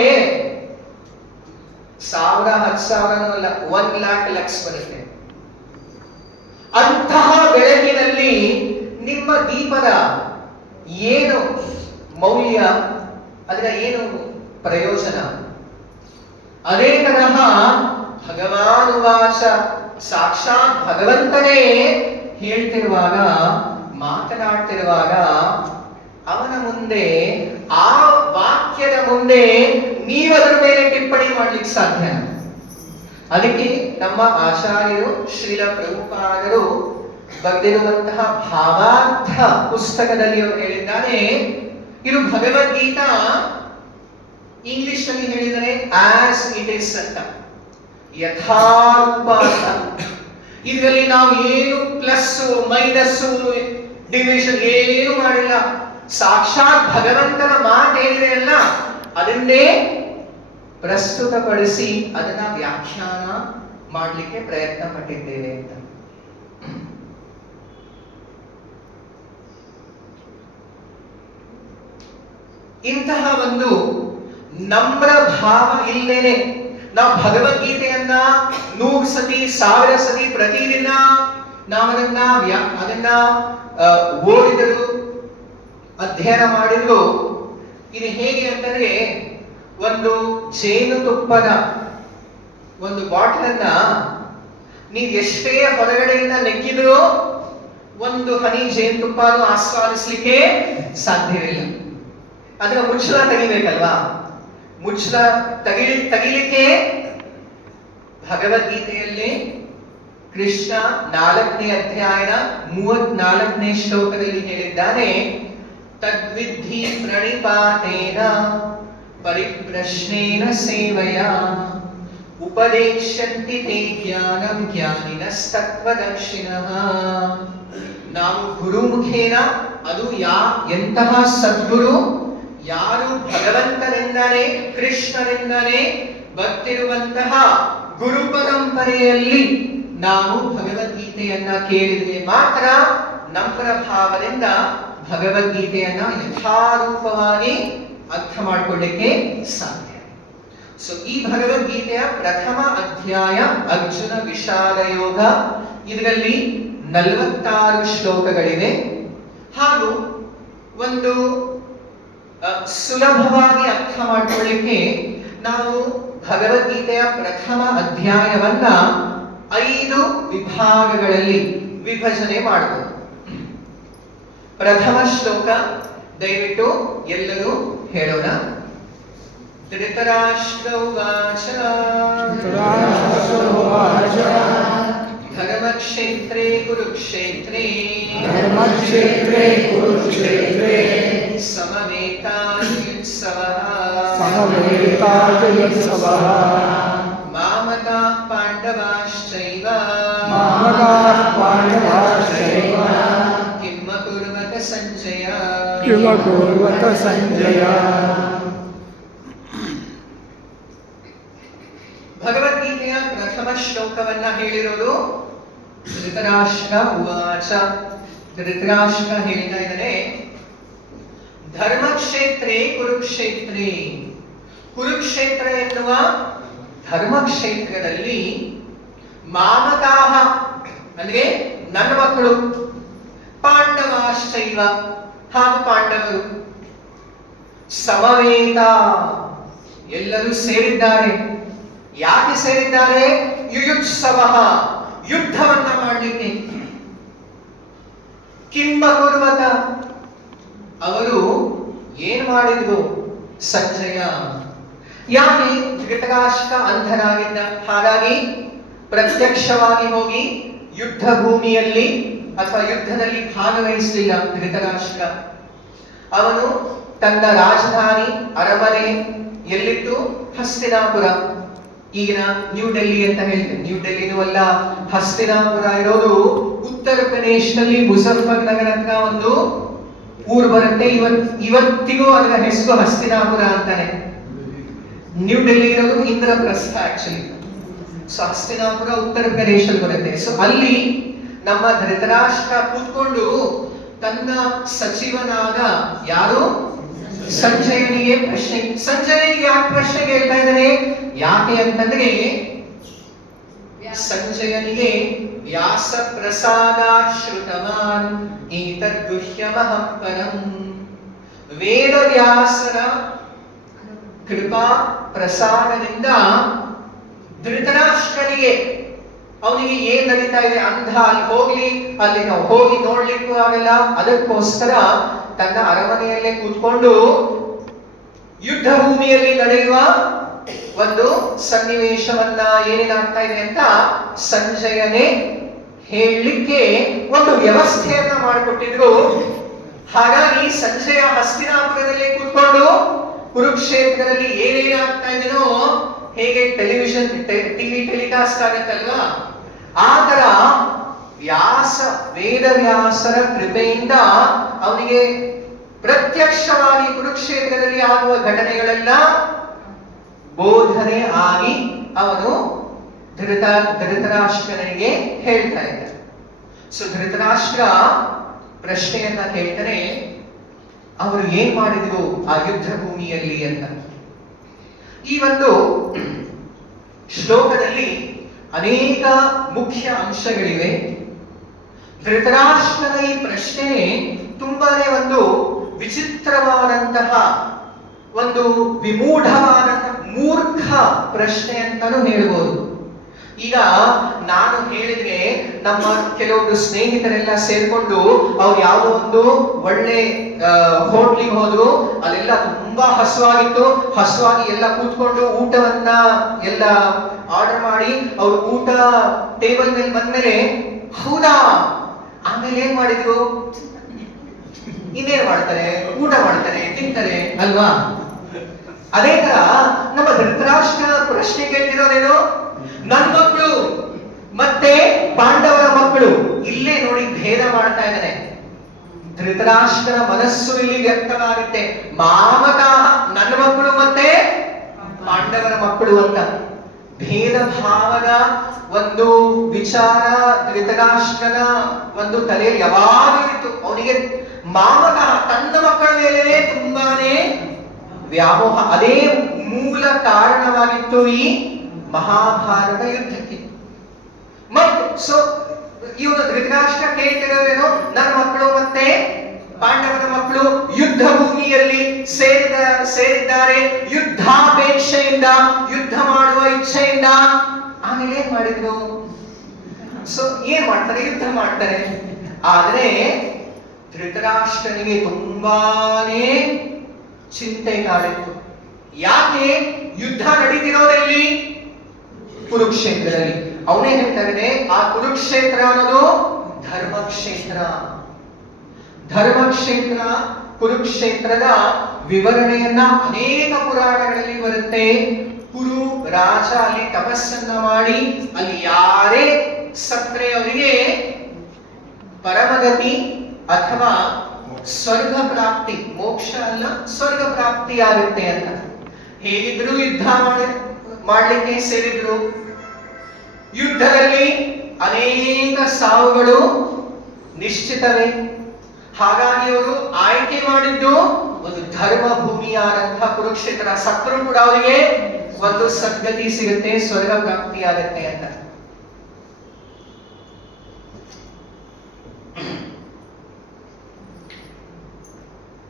1000-10,000 ಅಲ್ಲ, 1,00,000 ಲಕ್ಸ್ ಬರುತ್ತೆ. ಅಂತಹ ಬೆಳಕಿನಲ್ಲಿ ನಿಮ್ಮ ದೀಪದ ಏನು ಮೌಲ್ಯ, ಅದರ ಏನು ಪ್ರಯೋಜನ? ಅದೇ ತರಹ ಭಗವಾನುವಾಚ, ಸಾಕ್ಷಾತ್ ಭಗವಂತನೇ ಹೇಳ್ತಿರುವಾಗ, ಮಾತನಾಡ್ತಿರುವಾಗ ಅವನ ಮುಂದೆ, ಆ ವಾಕ್ಯದ ಮುಂದೆ ನೀವದರ ಮೇಲೆ ಟಿಪ್ಪಣಿ ಮಾಡ್ಲಿಕ್ಕೆ ಸಾಧ್ಯ. ಅದಕ್ಕೆ ನಮ್ಮ ಆಚಾರ್ಯರು ಶ್ರೀಲ ಪ್ರಭುಪಾದರು ಬರೆದಿರುವಂತಹ ಭಾವಾರ್ಥ ಪುಸ್ತಕದಲ್ಲಿ ಅವರು ಹೇಳಿದ್ದಾರೆ, ಇದು ಭಗವದ್ಗೀತಾ ಇಂಗ್ಲಿಷ್ ನಲ್ಲಿ ಹೇಳಿದರೆ ಆಸ್ ಇಟ್ ಇಸ್ ಅಂತ, ಯಥಾರೂಪ ಅಂತ. ಇದರಲ್ಲಿ ನಾವು ಏನು ಪ್ಲಸ್ ಮೈನಸ್ ಡಿವಿಷನ್ ಏನು ಮಾಡಿಲ್ಲ. ಸಾಕ್ಷಾತ್ ಭಗವಂತನ ಮಾತೇನಿದೆ ಅಲ್ಲ, ಅದನ್ನೇ ಪ್ರಸ್ತುತಪಡಿಸಿ ಅದನ್ನ ವ್ಯಾಖ್ಯಾನ ಮಾಡಲಿಕ್ಕೆ ಪ್ರಯತ್ನ ಪಟ್ಟಿದ್ದೇವೆ ಅಂತ. ಇಂತಹ ಒಂದು ನಮ್ರ ಭಾವ ಇಲ್ಲೇನೆ ನಾವು ಭಗವದ್ಗೀತೆಯನ್ನ 100 ಸತಿ 1000 ಸತಿ ಪ್ರತಿದಿನ ಅದನ್ನ ಓದಿದರು, ಅಧ್ಯಯನ ಮಾಡಿದ್ರು. ಇದು ಹೇಗೆ ಅಂತಂದ್ರೆ, ಒಂದು ಜೇನುತುಪ್ಪದ ಒಂದು ಬಾಟಲ್ ಅನ್ನ ನೀವು ಎಷ್ಟೇ ಹೊರಗಡೆಯಿಂದ ನೆಕ್ಕಿದ್ರು ಒಂದು ಹನಿ ಜೇನುತುಪ್ಪನು ಆಸ್ವಾದಿಸ್ಲಿಕ್ಕೆ ಸಾಧ್ಯವಿಲ್ಲ. ಅದರ ಮುಚ್ಚಳ ತೆಗಿಬೇಕಲ್ವಾ? ಮುಚ್ಚಳ ತೆಗಿಲಿಕ್ಕೆ ಭಗವದ್ಗೀತೆಯಲ್ಲಿ ಕೃಷ್ಣ 4ನೇ ಅಧ್ಯಾಯದ 34ನೇ ಶ್ಲೋಕದಲ್ಲಿ ಹೇಳಿದ್ದಾನೆ, ತದ್ವಿಧಿ ಪ್ರಣಿಪಾತೇನ ಪರಿಪ್ರಶ್ನೇನ ಸೇವಯ ಉಪದೇಶಂತಿ ತೇ ಜ್ಞಾನಂ ಜ್ಞಾನಿನಸ್ತತ್ವದರ್ಶಿನಃ. ನಾವು ಗುರುಮುಖೇನ, ಅದು ಎಂತಹ ಸದ್ಗುರು, ಯಾರು ಭಗವಂತನಿಂದಲೇ ಕೃಷ್ಣನಿಂದಲೇ ಬರ್ತಿರುವಂತಹ ಗುರು ಪರಂಪರೆಯಲ್ಲಿ ನಾವು ಭಗವದ್ಗೀತೆಯನ್ನ ಕೇಳಿದ್ರೆ ಮಾತ್ರ ನಮ್ರ ಭಾವದಿಂದ ಭಗವದ್ಗೀತೆಯನ್ನ ಯಥಾರೂಪವಾಗಿ ಅರ್ಥ ಮಾಡಿಕೊಳ್ಳಿಕ್ಕೆ ಸಾಧ್ಯ. ಸೊ ಈ ಭಗವದ್ಗೀತೆಯ ಪ್ರಥಮ ಅಧ್ಯಾಯ ಅರ್ಜುನ ವಿಷಾದ ಯೋಗ. ಇದರಲ್ಲಿ 46 ಶ್ಲೋಕಗಳಿವೆ. ಹಾಗೂ ಒಂದು ಸುಲಭವಾಗಿ ಅರ್ಥ ಮಾಡಿಕೊಳ್ಳಿಕ್ಕೆ ನಾವು ಭಗವದ್ಗೀತೆಯ ಪ್ರಥಮ ಅಧ್ಯಾಯವನ್ನ 5 ವಿಭಾಗಗಳಲ್ಲಿ ವಿಭಜನೆ ಮಾಡಬಹುದು. ಪ್ರಥಮ ಶ್ಲೋಕ ದಯವಿಟ್ಟು ಎಲ್ಲರೂ ಹೇಳೋಣ. ಧೃತರಾಷ್ಟ್ರ ಉವಾಚ ಧರ್ಮಕ್ಷೇತ್ರೇ ಕುರುಕ್ಷೇತ್ರೇ ಸಮವೇತಾಯುತ್ಸವಃ ಮಾಮಕಾಃ ಪಾಂಡವಾಶ್ಚೈವ ಕಿಂ ಅಕುರ್ವತ ಸಂಜಯ. ಭಗವದ್ಗೀತೆಯ ಪ್ರಥಮ ಶ್ಲೋಕವನ್ನ ಹೇಳಿರೋದು ಧೃತರಾಷ್ಟ್ರ ಉವಾಚ. ಧೃತರಾಷ್ಟ್ರ ಹೇಳ್ತಾ ಇದ್ದಾನೆ, ಧರ್ಮಕ್ಷೇತ್ರೇ ಕುರುಕ್ಷೇತ್ರೇ, ಕುರುಕ್ಷೇತ್ರ ಎನ್ನುವ ಧರ್ಮಕ್ಷೇತ್ರದಲ್ಲಿ ಮಾಮಕಾಹ ಅಂದ್ರೆ ನನ್ನ ಮಕ್ಕಳು, ಪಾಂಡವಾಶ್ಚೈವ ಹಾಗೂ ಪಾಂಡವರು, ಸಮವೇತ ಎಲ್ಲರೂ ಸೇರಿದ್ದಾರೆ. ಯಾಕೆ ಸೇರಿದ್ದಾರೆ? ಯುಯುತ್ಸವಃ ಯುದ್ಧವನ್ನ ಮಾಡಲಿಕ್ಕೆ. ಕಿಂ ಅಕುರ್ವತ ಅವರು ಏನು ಮಾಡಿದ್ರು? ಸಂಜಯ, ಯಾಕೆ? ಧೃತರಾಷ್ಟ್ರ ಅಂಧನಾಗಿದ್ದ, ಹಾಗಾಗಿ ಪ್ರತ್ಯಕ್ಷವಾಗಿ ಹೋಗಿ ಯುದ್ಧ ಭೂಮಿಯಲ್ಲಿ ಅಥವಾ ಯುದ್ಧದಲ್ಲಿ ಭಾಗವಹಿಸಲಿಲ್ಲ ಧೃತರಾಷ್ಟ್ರ. ಅವನು ತನ್ನ ರಾಜಧಾನಿ ಅರಮನೆ ಎಲ್ಲಿತ್ತು? ಹಸ್ತಿನಾಪುರ, ಈಗಿನ ನ್ಯೂ ಡೆಲ್ಲಿ ಅಂತ ಹೇಳ್ತೇವೆ. ನ್ಯೂ ಡೆಲ್ಲಿನೂ ಅಲ್ಲ, ಹಸ್ತಿನಾಪುರ ಇರೋದು ಉತ್ತರ ಪ್ರದೇಶದಲ್ಲಿ ಮುಜಫರ್ ನಗರ ಹತ್ರ ಒಂದು ಊರು ಬರುತ್ತೆ. ಇವತ್ತಿಗೂ ಅದರ ಹೆಸರು ಹಸ್ತಿನಾಪುರ ಅಂತಾನೆ. ನ್ಯೂ ಡೆಲ್ಲಿ ಇರೋದು ಇಂದ್ರಪ್ರಸ್ಥ ಆಕ್ಚುಲಿ. ಸೊ ಹಸ್ತಿನಾಪುರ ಉತ್ತರ ಪ್ರದೇಶದಲ್ಲಿ ಬರುತ್ತೆ. ಸೊ ಅಲ್ಲಿ ನಮ್ಮ ಧೃತರಾಷ್ಟ್ರ ಕೂತ್ಕೊಂಡು ತನ್ನ ಸಚಿವನಾದ ಯಾರು ಸಂಜಯನಿಗೆ ಸಂಜಯನಿಗೆ ಯಾಕೆ ಪ್ರಶ್ನೆ ಕೇಳ್ತಾ ಇದ್ದಾನೆ? ಯಾಕೆ ಅಂತಂದ್ರೆ ಸಂಜಯನಿಗೆ ವ್ಯಾಸ ಪ್ರಸಾದಾಶ್ರುತವಾನ್ ಏತದ್ಗುಹ್ಯಮಹಂ ಪರಂ. ವೇದವ್ಯಾಸರ ಕೃಪಾ ಪ್ರಸಾದದಿಂದ ಧೃತರಾಷ್ಟ್ರನಿಗೆ ಅವನಿಗೆ ಏನ್ ನಡೀತಾ ಇದೆ ಅಂಧ ಅಲ್ಲಿ ನಾವು ಹೋಗಿ ನೋಡ್ಲಿಕ್ಕೂ ಆಗಲ್ಲ. ಅದಕ್ಕೋಸ್ಕರ ತನ್ನ ಅರಮನೆಯಲ್ಲೇ ಕೂತ್ಕೊಂಡು ಯುದ್ಧ ಭೂಮಿಯಲ್ಲಿ ನಡೆಯುವ ಒಂದು ಸನ್ನಿವೇಶವನ್ನ ಏನೇನಾಗ್ತಾ ಇದೆ ಅಂತ ಸಂಜಯನೇ ಹೇಳಲಿಕ್ಕೆ ಒಂದು ವ್ಯವಸ್ಥೆಯನ್ನ ಮಾಡಿಕೊಟ್ಟಿದ್ರು. ಹಾಗಾಗಿ ಸಂಜಯ ಹಸ್ತಿನಾಪುರದಲ್ಲಿ ಕೂತ್ಕೊಂಡು ಕುರುಕ್ಷೇತ್ರದಲ್ಲಿ ಏನೇನಾಗ್ತಾ ಇದೆಯೋ, ಹೇಗೆ ಟಿವಿ ಟೆಲಿಕಾಸ್ಟ್ ಆಗುತ್ತಲ್ವಾ, ಆ ತರ ವೇದವ್ಯಾಸರ ಕೃಪೆಯಿಂದ ಅವನಿಗೆ ಪ್ರತ್ಯಕ್ಷವಾಗಿ ಕುರುಕ್ಷೇತ್ರದಲ್ಲಿ ಆಗುವ ಘಟನೆಗಳೆಲ್ಲ ಬೋಧನೆ ಆಗಿ ಅವನು ಧೃತರಾಷ್ಟ್ರನಿಗೆ ಹೇಳ್ತಾ ಇದ್ದ. ಸೊ ಧೃತರಾಷ್ಟ್ರ ಪ್ರಶ್ನೆಯನ್ನ ಕೇಳ್ತಾರೆ, ಅವರು ಏನ್ ಮಾಡಿದ್ರು ಆ ಯುದ್ಧ ಭೂಮಿಯಲ್ಲಿ ಅಂತ. ಈ ಒಂದು ಶ್ಲೋಕದಲ್ಲಿ ಅನೇಕ ಮುಖ್ಯ ಅಂಶಗಳಿವೆ. ಧೃತರಾಷ್ಟ್ರನ ಈ ಪ್ರಶ್ನೆ ತುಂಬಾನೇ ಒಂದು ವಿಚಿತ್ರವಾದಂತಹ, ಒಂದು ವಿಮೂಢವಾದಂತಹ ಮೂರ್ಖ ಪ್ರಶ್ನೆ ಅಂತಾನು ಹೇಳ್ಬೋದು. ಈಗ ನಾನು ಹೇಳಿದ್ರೆ ನಮ್ಮ ಕೆಲವೊಂದು ಸ್ನೇಹಿತರೆಲ್ಲ ಸೇರ್ಕೊಂಡು ಅವ್ರು ಯಾವುದೋ ಒಂದು ಒಳ್ಳೆ ಹೋಟ್ಲಿಗೆ ಹೋದ್ರು, ಅಲ್ಲೆಲ್ಲ ತುಂಬಾ ಹಸುವಾಗಿ ಎಲ್ಲ ಕೂತ್ಕೊಂಡು ಊಟವನ್ನ ಎಲ್ಲ ಆರ್ಡರ್ ಮಾಡಿ ಅವ್ರು ಊಟ ಟೇಬಲ್ ಮೇಲೆ ಬಂದ್ಮೇಲೆ ಹೌದಾ ಆಮೇಲೆ ಏನ್ ಮಾಡಿದ್ರು, ಇನ್ನೇನ್ ಮಾಡ್ತಾರೆ, ಊಟ ಮಾಡ್ತಾರೆ, ತಿಂತಾರೆ ಅಲ್ವಾ. ಅದೇ ತರ ನಮ್ಮ ಧೃತರಾಷ್ಟ್ರ ಪ್ರಶ್ನೆ ಕೇಳ್ತಿರೋದೇನು, ನನ್ನ ಮಕ್ಕಳು ಮತ್ತೆ ಪಾಂಡವರ ಮಕ್ಕಳು. ಇಲ್ಲೇ ನೋಡಿ ಭೇದ ಮಾಡ್ತಾ ಇದ್ದಾನೆ. ಧೃತರಾಷ್ಟ್ರನ ಮನಸ್ಸು ಇಲ್ಲಿ ವ್ಯಕ್ತವಾಗುತ್ತೆ. ಮಾಮಕಾಹ ನನ್ನ ಮಕ್ಕಳು ಮತ್ತೆ ಪಾಂಡವರ ಮಕ್ಕಳು ಅಂತ ಭೇದ ಭಾವದ ಒಂದು ವಿಚಾರ ಧೃತರಾಷ್ಟ್ರನ ಒಂದು ತಲೆಯಲ್ಲಿ ಯಾವಾಗಲೂ ಇತ್ತು. ಅವನಿಗೆ ಮಾಮಕಾಹ ತನ್ನ ಮಕ್ಕಳ ಮೇಲೆ ತುಂಬಾನೇ ವ್ಯಾಮೋಹ. ಅದೇ ಮೂಲ ಕಾರಣವಾಗಿತ್ತು ಈ ಮಹಾಭಾರತ ಯುದ್ಧಕ್ಕೆ. ಮತ್ತು ಸೊ ಇವನು ಧೃತರಾಷ್ಟ್ರ ಕೇಳ್ತಿರೋದೇನು, ನನ್ನ ಮಕ್ಕಳು ಮತ್ತೆ ಪಾಂಡವರ ಮಕ್ಕಳು ಯುದ್ಧ ಭೂಮಿಯಲ್ಲಿ ಸೇರಿದ್ದಾರೆ, ಯುದ್ಧಾಪೇಕ್ಷೆಯಿಂದ, ಯುದ್ಧ ಮಾಡುವ ಇಚ್ಛೆಯಿಂದ. ಆಮೇಲೆ ಏನ್ ಮಾಡಿದ್ರು, ಸೊ ಏನ್ ಮಾಡ್ತಾರೆ, ಯುದ್ಧ ಮಾಡ್ತಾರೆ. ಆದ್ರೆ ಧೃತರಾಷ್ಟ್ರನಿಗೆ ತುಂಬಾನೇ ಚಿಂತೆ ಕಾಡಿತ್ತು. ಯಾಕೆ, ಯುದ್ಧ ನಡೀತಿರೋದಲ್ಲಿ ಕುರುಕ್ಷೇತ್ರದಲ್ಲಿ. ಅವನೇ ಹೇಳ್ತಾನೆ, ಆ ಕುರುಕ್ಷೇತ್ರ ಅನ್ನೋದು ಧರ್ಮಕ್ಷೇತ್ರ. ಕುರುಕ್ಷೇತ್ರದ ವಿವರಣೆಯನ್ನ ಅನೇಕ ಪುರಾಣಗಳಲ್ಲಿ ಬರುತ್ತೆ. ಕುರು ರಾಜ ಅಲ್ಲಿ ತಪಸ್ಸನ್ನ ಮಾಡಿ ಅಲ್ಲಿ ಯಾರೇ ಸತ್ರೆ ಅವರಿಗೆ ಪರಮಗತಿ ಅಥವಾ ಸ್ವರ್ಗ ಪ್ರಾಪ್ತಿ, ಮೋಕ್ಷ ಅಲ್ಲ ಸ್ವರ್ಗ ಪ್ರಾಪ್ತಿ ಆಗುತ್ತೆ ಅಂತ. ಹೇಗಿದ್ರು ಯುದ್ಧ ಮಾಡ್ಲಿಕ್ಕೆ ಸೇರಿದ್ರು. ಯುದ್ಧದಲ್ಲಿ ಅನೇಕ ಸಾವುಗಳು ನಿಶ್ಚಿತವೇ. ಹಾಗಾಗಿ ಅವರು ಆಯ್ಕೆ ಮಾಡಿದ್ದು ಒಂದು ಧರ್ಮ ಭೂಮಿಯಾದಂತಹ ಕುರುಕ್ಷೇತ್ರ. ಸತ್ರು ಕೂಡ ಅವರಿಗೆ ಒಂದು ಸದ್ಗತಿ ಸಿಗುತ್ತೆ, ಸ್ವರ್ಗ ಪ್ರಾಪ್ತಿ ಆಗುತ್ತೆ ಅಂತ.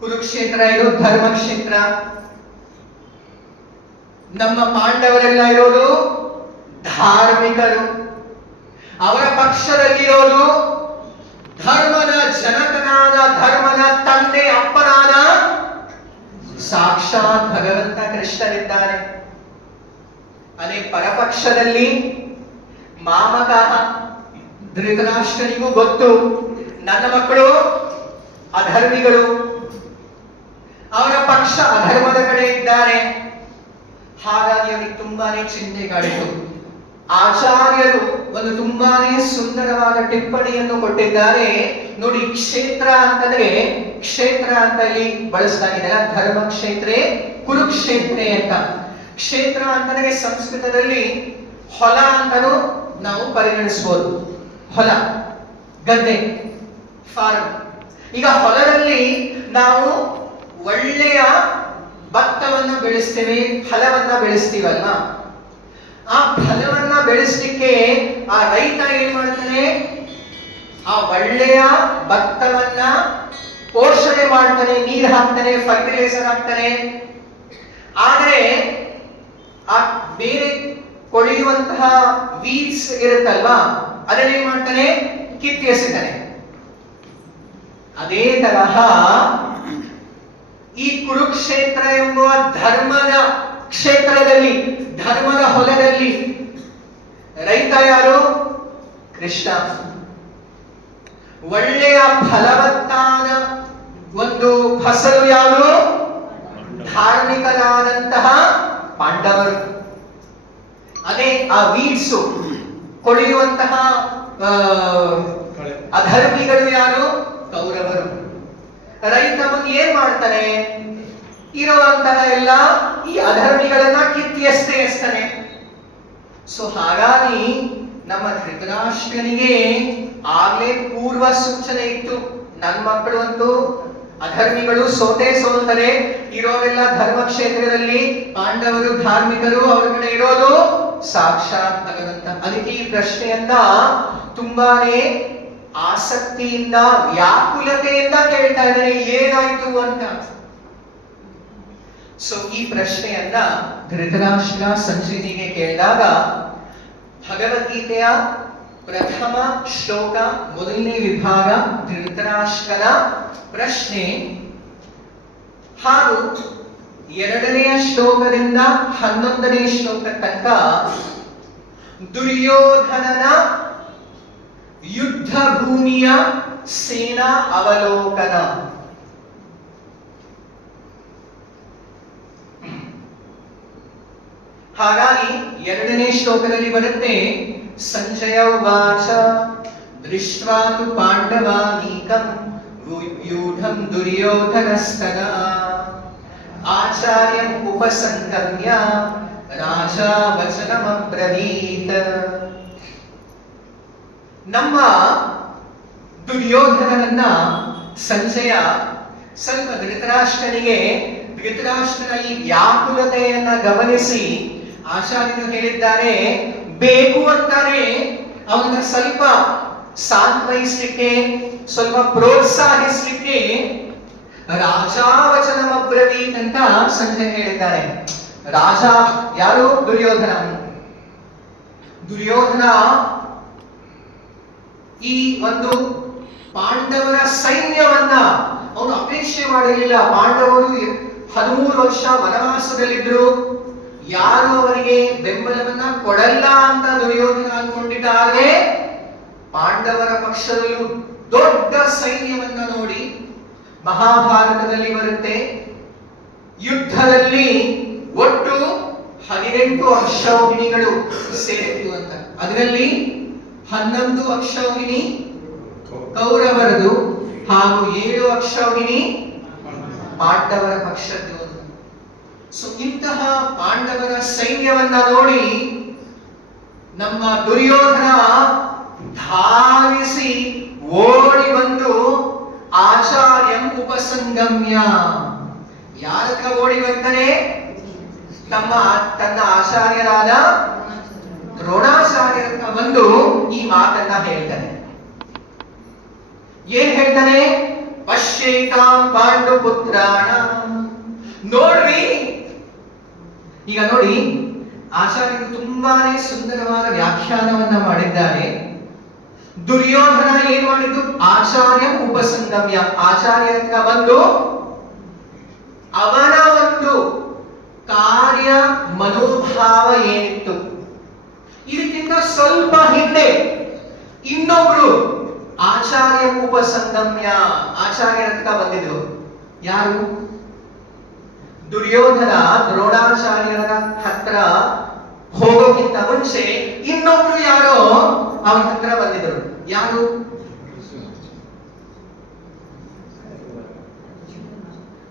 ಕುರುಕ್ಷೇತ್ರ ಇರೋದು ಧರ್ಮಕ್ಷೇತ್ರ. ನಮ್ಮ ಪಾಂಡವರೆಲ್ಲ ಇರೋದು ಧಾರ್ಮಿಕರು. ಅವರ ಪಕ್ಷದಲ್ಲಿರೋದು ಧರ್ಮದ ಜನಕನಾದ, ಧರ್ಮದ ತಂದೆ ಅಪ್ಪನಾದ ಸಾಕ್ಷಾತ್ ಭಗವಂತ ಕೃಷ್ಣನಿದ್ದಾನೆ. ಅದೇ ಪರಪಕ್ಷದಲ್ಲಿ ಮಾಮಕಾಹ ಧೃತರಾಷ್ಟ್ರನಿಗೂ ಗೊತ್ತು, ನನ್ನ ಮಕ್ಕಳು ಅಧರ್ಮಿಗಳು, ಅವರ ಪಕ್ಷ ಅಧರ್ಮದ ಕಡೆ ಇದ್ದಾರೆ. ಹಾಗಾಗಿ ಅವನಿಗೆ ತುಂಬಾನೇ ಚಿಂತೆ ಕಾಡಿತು. ಆಚಾರ್ಯರು ಒಂದು ತುಂಬಾನೇ ಸುಂದರವಾದ ಟಿಪ್ಪಣಿಯನ್ನು ಕೊಟ್ಟಿದ್ದಾರೆ ನೋಡಿ. ಕ್ಷೇತ್ರ ಅಂತಂದ್ರೆ, ಕ್ಷೇತ್ರ ಅಂತ ಇಲ್ಲಿ ಬಳಸಲಾಗಿದೆ, ಧರ್ಮ ಕ್ಷೇತ್ರೇ ಕುರುಕ್ಷೇತ್ರೇ ಅಂತ. ಕ್ಷೇತ್ರ ಅಂತಂದ್ರೆ ಸಂಸ್ಕೃತದಲ್ಲಿ ಹೊಲ ಅಂತಲೂ ನಾವು ಪರಿಗಣಿಸಬಹುದು. ಹೊಲ, ಗದ್ದೆ, ಫಾರ್ಮ್. ಈಗ ಹೊಲದಲ್ಲಿ ನಾವು ಒಳ್ಳೆಯ ಭತ್ತವನ್ನ ಬೆಳೆಸ್ತೇವೆ, ಫಲವನ್ನ ಬೆಳೆಸ್ತೀವಲ್ವಾ. ಆ ಫಲವನ್ನ ಬೆಳೆಸಲಿಕ್ಕೆ ಆ ರೈತ ಏನ್ ಮಾಡ್ತಾನೆ, ಆ ಒಳ್ಳೆಯ ಭತ್ತವನ್ನ ಪೋಷಣೆ ಮಾಡ್ತಾನೆ, ನೀರು ಹಾಕ್ತಾನೆ, ಫರ್ಟಿಲೈಸರ್ ಹಾಕ್ತಾನೆ. ಆದ್ರೆ ಆ ಬೇರೆ ಕೊಳೆಯುವಂತಹ ವೀಡ್ಸ್ ಇರುತ್ತಲ್ವಾ, ಅದನ್ನೇನ್ ಮಾಡ್ತಾನೆ, ಕಿತ್ತಿ ಎಸಿತಾನೆ. ಅದೇ ತರಹ ಈ ಕುರುಕ್ಷೇತ್ರ ಎಂಬುವ ಧರ್ಮದ ಕ್ಷೇತ್ರದಲ್ಲಿ, ಧರ್ಮದ ಹೊಲದಲ್ಲಿ ರೈತ ಯಾರು? ಕೃಷ್ಣ. ಒಳ್ಳೆಯ ಫಲವತ್ತಾದ ಒಂದು ಫಸಲು ಯಾರು? ಧಾರ್ಮಿಕರಾದಂತಹ ಪಾಂಡವರು. ಅದೇ ಆ ವೀಡ್ಸು, ಕೊಳೆಯುವಂತಹ ಅಧರ್ಮಿಗಳು ಯಾರು? ಕೌರವರು. ರೈತ ಬಂದು ಏನ್ ಮಾಡ್ತಾನೆ, ಇರುವಂತಹ ಎಲ್ಲ ಈ ಅಧರ್ಮಿಗಳನ್ನ ಕಿತ್ತಿ ಎಸ್ತಾನೆ. ಸೊ ಹಾಗಾಗಿ ನಮ್ಮ ಧೃತರಾಷ್ಟ್ರನಿಗೆ ಆಗ್ಲೇ ಪೂರ್ವ ಸೂಚನೆ ಇತ್ತು, ನನ್ನ ಮಕ್ಕಳು ಅಂತೂ ಅಧರ್ಮಿಗಳು ಸೋಲ್ತಾರೆ, ಇರೋರೆಲ್ಲ ಧರ್ಮ ಕ್ಷೇತ್ರದಲ್ಲಿ, ಪಾಂಡವರು ಧಾರ್ಮಿಕರು, ಅವರ ಕಡೆ ಇರೋದು ಸಾಕ್ಷಾತ್ ಭಗವಂತ. ಅದಕ್ಕೆ ಈ ಪ್ರಶ್ನೆಯನ್ನ ತುಂಬಾನೇ ಆಸಕ್ತಿಯಿಂದ, ವ್ಯಾಕುಲತೆಯಿಂದ ಕೇಳ್ತಾ ಇದ್ದಾರೆ, ಏನಾಯ್ತು ಅಂತ. ಸೊ ಈ ಪ್ರಶ್ನೆಯನ್ನ ಧೃತರಾಷ್ಟ್ರ ಸಂಜೀವಿಗೆ ಕೇಳಿದಾಗ ಭಗವದ್ಗೀತೆಯ ಪ್ರಥಮ ಶ್ಲೋಕ, ಮೊದಲನೇ ವಿಭಾಗ ಧೃತರಾಷ್ಟ್ರನ ಪ್ರಶ್ನೆ, ಹಾಗೂ ಎರಡನೆಯ ಶ್ಲೋಕದಿಂದ 11ನೇ ಶ್ಲೋಕ ತನಕ ದುರ್ಯೋಧನನ ಯುದ್ಧ ಭೂಮಿಯ ಸೇನಾ ಅವಲೋಕನ. ಹಾಗಾಗಿ ಎರಡನೇ ಶ್ಲೋಕದಲ್ಲಿ ಬರುತ್ತೆ, ಸಂಜಯ ಉವಾಚ ದೃಷ್ಟ್ವಾ ತು ಪಾಂಡವಾನೀಕಂ ವ್ಯೂಢಂ ದುರ್ಯೋಧನಸ್ತದಾ ಆಚಾರ್ಯಂ ಉಪಸಂಗಮ್ಯ ರಾಜಾ ವಚನಮಬ್ರವೀತ್. ನಮ್ಮ ದುರ್ಯೋಧನನನ್ನ ಸಂಜಯ ಸ್ವಲ್ಪ ಧೃತರಾಷ್ಟ್ರನ ಈ ವ್ಯಾಕುಲತೆಯನ್ನ ಗಮನಿಸಿ ಆಚಾರ್ಯರು ಹೇಳಿದ್ದಾರೆ, ಬೇಕು ಅಂತಾನೆ ಅವನ್ನ ಸ್ವಲ್ಪ ಸಾಂತ್ವಯಿಸಲಿಕ್ಕೆ, ಸ್ವಲ್ಪ ಪ್ರೋತ್ಸಾಹಿಸಲಿಕ್ಕೆ ರಾಜಾವಚನಮಬ್ರವೀತ್ ಅಂತ ಸಂಜಯ ಹೇಳಿದ್ದಾರೆ. ರಾಜ ಯಾರು? ದುರ್ಯೋಧನ. ದುರ್ಯೋಧನ ಈ ಒಂದು ಪಾಂಡವರ ಸೈನ್ಯವನ್ನ ಅವನು ಅಪೇಕ್ಷೆ ಮಾಡಿರಲಿಲ್ಲ. ಪಾಂಡವರು 13 ವರ್ಷ ವನವಾಸದಲ್ಲಿದ್ರು, ಯಾರು ಅವರಿಗೆ ಬೆಂಬಲವನ್ನ ಕೊಡಲ್ಲ ಅಂತ ದುರ್ಯೋಧನ ಅಂದ್ಕೊಂಡಿದ್ದಾರೆ. ಪಾಂಡವರ ಪಕ್ಷದಲ್ಲೂ ದೊಡ್ಡ ಸೈನ್ಯವನ್ನ ನೋಡಿ, ಮಹಾಭಾರತದಲ್ಲಿ ಬರುತ್ತೆ, ಯುದ್ಧದಲ್ಲಿ ಒಟ್ಟು 18 ಅಕ್ಷೌಹಿಣಿಗಳು ಸೇರಿತು ಅಂತ. ಅದರಲ್ಲಿ 11 ಅಕ್ಷೌಹಿಣಿ ಕೌರವರದು ಹಾಗೂ 7 ಅಕ್ಷೌಹಿಣಿ ಪಾಂಡವರ ಪಕ್ಷದ್ದು. ಸೊ ಇಂತಹ ಪಾಂಡವರ ಸೈನ್ಯವನ್ನ ನೋಡಿ ನಮ್ಮ ದುರ್ಯೋಧನ ಧಾವಿಸಿ ಓಡಿ ಬಂದು ಆಚಾರ್ಯಂ ಉಪಸಂಗಮ್ಯ, ಯಾರ ಹತ್ರ ಓಡಿ ಬರ್ತಾನೆ? ತನ್ನ ಆಚಾರ್ಯರಾದ ದ್ರೋಣಾಚಾರ್ಯರ ಹತ್ರ ಬಂದು ಈ ಮಾತನ್ನ ಹೇಳ್ತಾನೆ. ಏನ್ ಹೇಳ್ತಾನೆ? ಪಶ್ಯೇತಾಂ ಪಾಂಡು ಪುತ್ರಾಣ. ನೋಡ್ರಿ, ಈಗ ನೋಡಿ, ಆಚಾರ್ಯರು ತುಂಬಾನೇ ಸುಂದರವಾದ ವ್ಯಾಖ್ಯಾನವನ್ನ ಮಾಡಿದ್ದಾರೆ. ದುರ್ಯೋಧನ ಏನ್ ಮಾಡಿದ್ದು? ಆಚಾರ್ಯ ಉಪಸಂಗಮ್ಯ, ಆಚಾರ್ಯರ ಹತ್ರ ಬಂದು ಅವನ ಒಂದು ಕಾರ್ಯ ಮನೋಭಾವ ಏನಿತ್ತು, ಇದಕ್ಕಿಂತ ಸ್ವಲ್ಪ ಹಿಂದೆ ಇನ್ನೊಬ್ರು ಆಚಾರ್ಯ ಉಪಸಂಗಮ್ಯ ಆಚಾರ್ಯರ ಹತ್ರ ಬಂದಿದ್ರು. ಯಾರು? ದುರ್ಯೋಧನ ದ್ರೋಣಾಚಾರ್ಯರ ಹತ್ರ ಹೋಗೋಕ್ಕಿಂತ ಮುಂಚೆ ಇನ್ನೊಬ್ರು ಯಾರೋ ಅವನ ಹತ್ರ ಬಂದಿದ್ರು. ಯಾರು?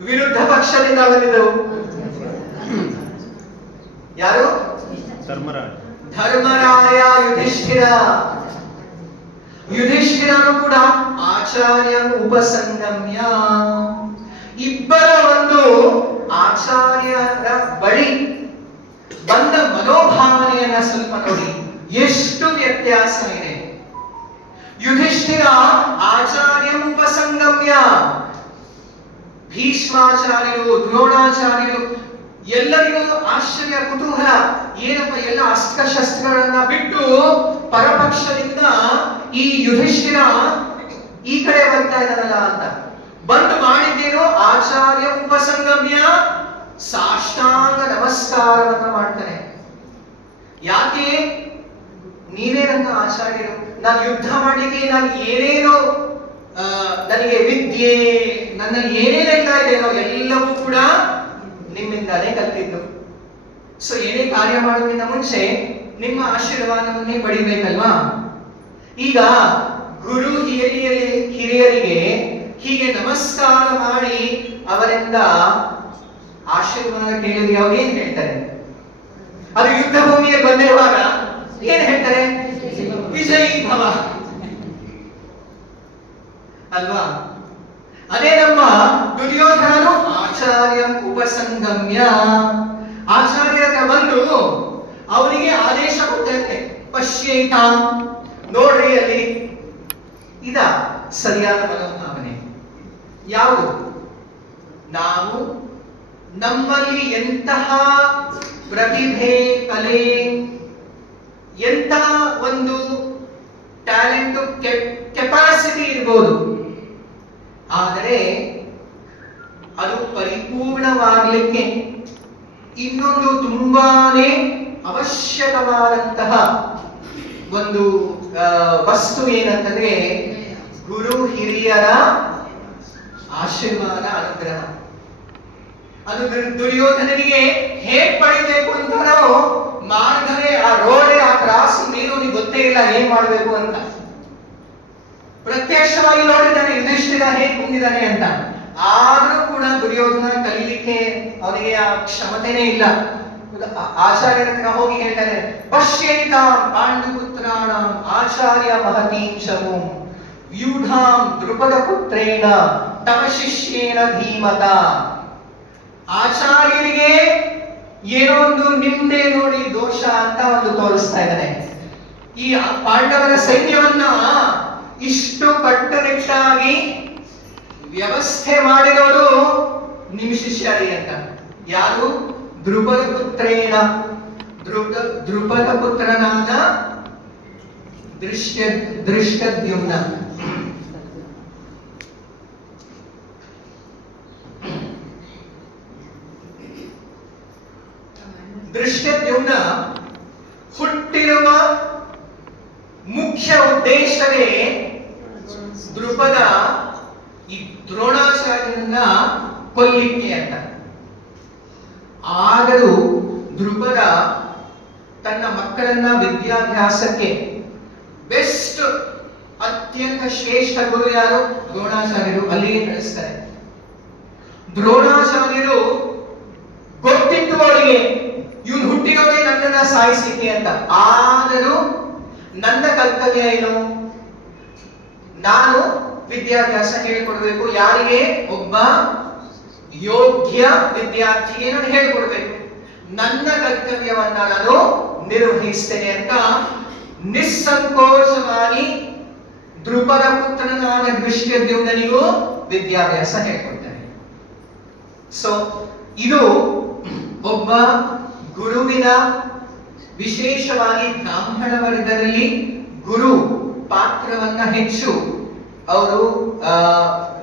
ವಿರುದ್ಧ ಪಕ್ಷದಿಂದ ಬಂದಿದ್ದವು. ಯಾರು? ಧರ್ಮರಾಯ, ಯುಧಿಷ್ಠಿರ. ಯುಧಿಷ್ಠಿರನು ಕೂಡ ಆಚಾರ್ಯ ಉಪಸಂಗಮ್ಯ. ಇಬ್ಬರ ಒಂದು ಆಚಾರ್ಯರ ಬಳಿ ಬಂದ ಮನೋಭಾವನೆಯನ್ನ ಸ್ವಲ್ಪ ನೋಡಿ, ಎಷ್ಟು ವ್ಯತ್ಯಾಸ ಇದೆ. ಯುಧಿಷ್ಠಿರ ಆಚಾರ್ಯ ಉಪಸಂಗಮ್ಯ, ಭೀಷ್ಮಾಚಾರ್ಯರು, ದ್ರೋಣಾಚಾರ್ಯರು ಎಲ್ಲರಿಗೂ ಆಶ್ಚರ್ಯ, ಕುತೂಹಲ, ಏನಪ್ಪ ಎಲ್ಲ ಅಸ್ತ್ರಶಸ್ತ್ರಗಳನ್ನ ಬಿಟ್ಟು ಪರಪಕ್ಷದಿಂದ ಈ ಯುಧಿಷ್ಠಿರ ಈ ಕಡೆ ಬರ್ತಾ ಇದ್ದಾನಲ್ಲ ಅಂತ. ಬಂದು ಮಾಡಿದ್ದೇನೋ ಆಚಾರ್ಯ ಉಪಸಂಗಮ್ಯ, ಸಾಷ್ಟಾಂಗ ನಮಸ್ಕಾರವನ್ನ ಮಾಡ್ತಾನೆ. ಯಾಕೆ? ನೀವೇ ನನ್ನ ಆಚಾರ್ಯರು, ನಾನು ಯುದ್ಧ ಮಾಡಲಿಕ್ಕೆ ನಾನು ಏನೇನೋ ನನಗೆ ವಿದ್ಯೆ, ನನ್ನ ಏನೇನೆಲ್ಲ ಇದೆಯೋ ಎಲ್ಲವೂ ಕೂಡ ನಿಮ್ಮಿಂದಾನೇ ಕಲ್ತಿದ್ದು. ಸೊ ಏನೇ ಕಾರ್ಯ ಮಾಡೋದ್ರಿಂದ ಮುಂಚೆ ನಿಮ್ಮ ಆಶೀರ್ವಾದವನ್ನೇ ಪಡಿಬೇಕಲ್ವಾ? ಈಗ ಗುರು ಹಿರಿಯರಿಗೆ ಹೀಗೆ ನಮಸ್ಕಾರ ಮಾಡಿ ಅವರಿಂದ ಆಶೀರ್ವಾದ ಕೇಳಿದ್ರೆ ಅವ್ರು ಏನ್ ಹೇಳ್ತಾರೆ? ಅದು ಯುದ್ಧ ಭೂಮಿಯಲ್ಲಿ ಬಂದಿರುವಾಗ ಏನ್ ಹೇಳ್ತಾರೆ? ವಿಜಯೀ ಭವ ಅಲ್ವಾ? ಅದೇ ನಮ್ಮ ದುರ್ಯೋಧನನು ಆಚಾರ್ಯ ಉಪಸಂಗಮ್ಯ, ಆಚಾರ್ಯ ಹತ್ರ ಬಂದು ಅವನಿಗೆ ಆದೇಶ ಕೊಟ್ಟಂತೆ, ಪಶ್ಯೇತ, ನೋಡ್ರಿ ಅಲ್ಲಿ. ಇದ ಸರಿಯಾದ ಮನೋಭಾವನೆ. ಯಾವುದು? ನಾವು ನಮ್ಮಲ್ಲಿ ಎಂತಹ ಪ್ರತಿಭೆ, ಕಲೆ, ಎಂತಹ ಒಂದು ಟ್ಯಾಲೆಂಟ್, ಕೆಪಾಸಿಟಿ ಇರ್ಬೋದು, ಆದರೆ ಅದು ಪರಿಪೂರ್ಣವಾಗಲಿಕ್ಕೆ ಇನ್ನೊಂದು ತುಂಬಾನೇ ಅವಶ್ಯಕವಾದಂತಹ ಒಂದು ವಸ್ತು ಏನಂತಂದ್ರೆ ಗುರು ಹಿರಿಯರ ಆಶೀರ್ವಾದ, ಅನುಗ್ರಹ. ಅದು ದುರ್ಯೋಧನನಿಗೆ ಹೇಗ್ ಪಡಿಬೇಕು ಅಂತಾನೋ ಮಾರ್ಗವೇ, ಆ ರೋಡೆ, ಆ ಕ್ರಾಸ್ ನೀರು ಗೊತ್ತೇ ಇಲ್ಲ ಏನ್ ಮಾಡ್ಬೇಕು ಅಂತ. ಪ್ರತ್ಯಕ್ಷವಾಗಿ ನೋಡಿದ್ದಾನೆ ಯುಧಿಷ್ಠಿರ ಹೇಗ್ ಕುಂದಿದ್ದಾನೆ ಅಂತ. ಆದ್ರೂ ಕೂಡ ದುರ್ಯೋಧನ ಕಲೀಲಿಕ್ಕೆ ಅವನಿಗೆ ಆ ಕ್ಷಮತೆನೇ ಇಲ್ಲ. ಆಚಾರ್ಯರ ಹತ್ರ ಹೋಗಿ ಹೇಳ್ತಾನೆ, ಪಶ್ಯೇತ ಪಾಂಡುಪುತ್ರಾಣ ಆಚಾರ್ಯ ಮಹತೀಂ ಶಮುಂ ವ್ಯೂಢಾಂ ದ್ರುಪದ ಪುತ್ರೇಣ ತವ ಶಿಷ್ಯೇನ ಧೀಮತ. ಆಚಾರ್ಯರಿಗೆ ಏನೋ ಒಂದು ನಿಂದೆ ನೋಡಿ ದೋಷ ಅಂತ ಒಂದು ತೋರಿಸ್ತಾ ಇದ್ದಾನೆ. ಈ ಪಾಂಡವರ ಸೈನ್ಯವನ್ನ ಇಷ್ಟು ಕಟ್ಟುನಿಟ್ಟಾಗಿ ವ್ಯವಸ್ಥೆ ಮಾಡಿರೋರು ನಿಮ್ಮ ಶಿಷ್ಯರಿಗೆ ಅಂತ. ಯಾರು? ದ್ರುಪದ ಪುತ್ರೇಣ, ದ್ರುಪದ ಪುತ್ರನಾದ ದೃಷ್ಟದ್ಯುಮ್ನ. ದೃಷ್ಟದ್ಯುಮ್ನ ಹುಟ್ಟಿರುವ ಮುಖ್ಯ ಉದ್ದೇಶವೇ ದ್ರುಪದ ಈ ದ್ರೋಣಾಚಾರ್ಯರನ್ನ ಕೊಲ್ಲಿಕ್ಕೆ ಅಂತ. ಆದರೂ ದ್ರುಪದ ತನ್ನ ಮಕ್ಕಳನ್ನ ವಿದ್ಯಾಭ್ಯಾಸಕ್ಕೆ ಬೆಸ್ಟ್, ಅತ್ಯಂತ ಶ್ರೇಷ್ಠ ಗುರು ಯಾರು? ದ್ರೋಣಾಚಾರ್ಯರು. ಅಲ್ಲಿಗೆ ಕಳಿಸ್ತಾರೆ. ದ್ರೋಣಾಚಾರ್ಯರು ಗೊತ್ತಿತ್ತು ಅವರಿಗೆ ಇವನು ಹುಟ್ಟಿರೋದೇ ನನ್ನನ್ನ ಸಾಯಿಸಲಿಕ್ಕೆ ಅಂತ. ಆದರೂ ನನ್ನ ಕರ್ತವ್ಯ ಏನು? ನಾನು ವಿದ್ಯಾಭ್ಯಾಸ ಹೇಳಿಕೊಡ್ಬೇಕು. ಯಾರಿಗೆ? ಒಬ್ಬ ಯೋಗ್ಯ ವಿದ್ಯಾರ್ಥಿಗೆ ನಾನು ಹೇಳಿಕೊಡ್ಬೇಕು. ನನ್ನ ಕರ್ತವ್ಯವನ್ನ ನಾನು ನಿರ್ವಹಿಸ್ತೇನೆ ಅಂತ ನಿಸ್ಸಂಕೋಚವಾಗಿ ದ್ರುಪದ ಪುತ್ರನಾದ ದೃಷ್ಟದ್ಯುಮ್ನನಿಗೂ ವಿದ್ಯಾಭ್ಯಾಸ ಹೇಳಿಕೊಡ್ತಾನೆ. ಸೊ ಇದು ಒಬ್ಬ ಗುರುವಿನ, ವಿಶೇಷವಾಗಿ ಬ್ರಾಹ್ಮಣ ವರ್ಗದಲ್ಲಿ ಗುರು ಪಾತ್ರವನ್ನ ಹೆಚ್ಚು ಅವರು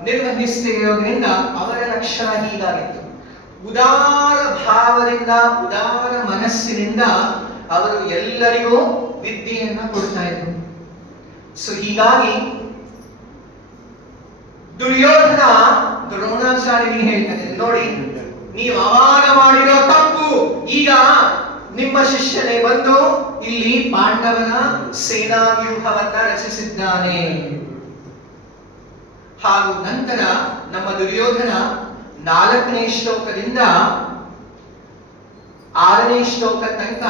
ನಿರ್ವಹಿಸ್ತಿರೋದ್ರಿಂದ ಅವರ ಲಕ್ಷಣ ಹೀಗಾಗಿತ್ತು. ಉದಾರ ಭಾವದಿಂದ, ಉದಾರ ಮನಸ್ಸಿನಿಂದ ಅವರು ಎಲ್ಲರಿಗೂ ವಿದ್ಯೆಯನ್ನ ಕೊಡ್ತಾ ಇದ್ರು. ಸೊ ಹೀಗಾಗಿ ದುರ್ಯೋಧನ ದ್ರೋಣಾಚಾರ್ಯರಿಗೆ ಹೇಳ್ತಾನೆ, ನೋಡಿ ನೀವು ಅವಾಗ ಮಾಡಿರೋ ತಪ್ಪು ಈಗ ನಿಮ್ಮ ಶಿಷ್ಯನೇ ಬಂದು ಇಲ್ಲಿ ಪಾಂಡವನ ಸೇನಾ ವ್ಯೂಹವನ್ನ ರಚಿಸಿದ್ದಾನೆ. ಹಾಗೂ ನಂತರ ನಮ್ಮ ದುರ್ಯೋಧನ 4ನೇ ಶ್ಲೋಕದಿಂದ 6ನೇ ಶ್ಲೋಕ ತನಕ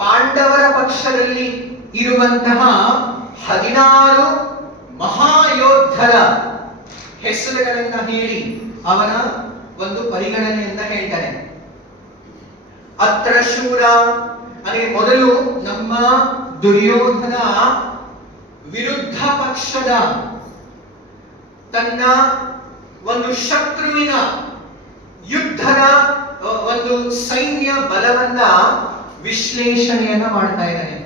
ಪಾಂಡವರ ಪಕ್ಷದಲ್ಲಿ ಇರುವಂತಹ 16 ಮಹಾಯೋಧರ ಹೆಸರುಗಳನ್ನ ಹೇಳಿ ಅವನ ಒಂದು ಪರಿಗಣನೆಯನ್ನ ಹೇಳ್ತಾನೆ. ಅತ್ರ ಶೂರ ಅಂದರೆ ಮೊದಲು ನಮ್ಮ ದುರ್ಯೋಧನ ವಿರುದ್ಧ ಪಕ್ಷದ ತನ್ನ ಒಂದು ಶತ್ರುವಿನ ಯುದ್ಧದ ಒಂದು ಸೈನ್ಯ ಬಲವನ್ನ ವಿಶ್ಲೇಷಣೆಯನ್ನ ಮಾಡ್ತಾ ಇದ್ದಾನೆ.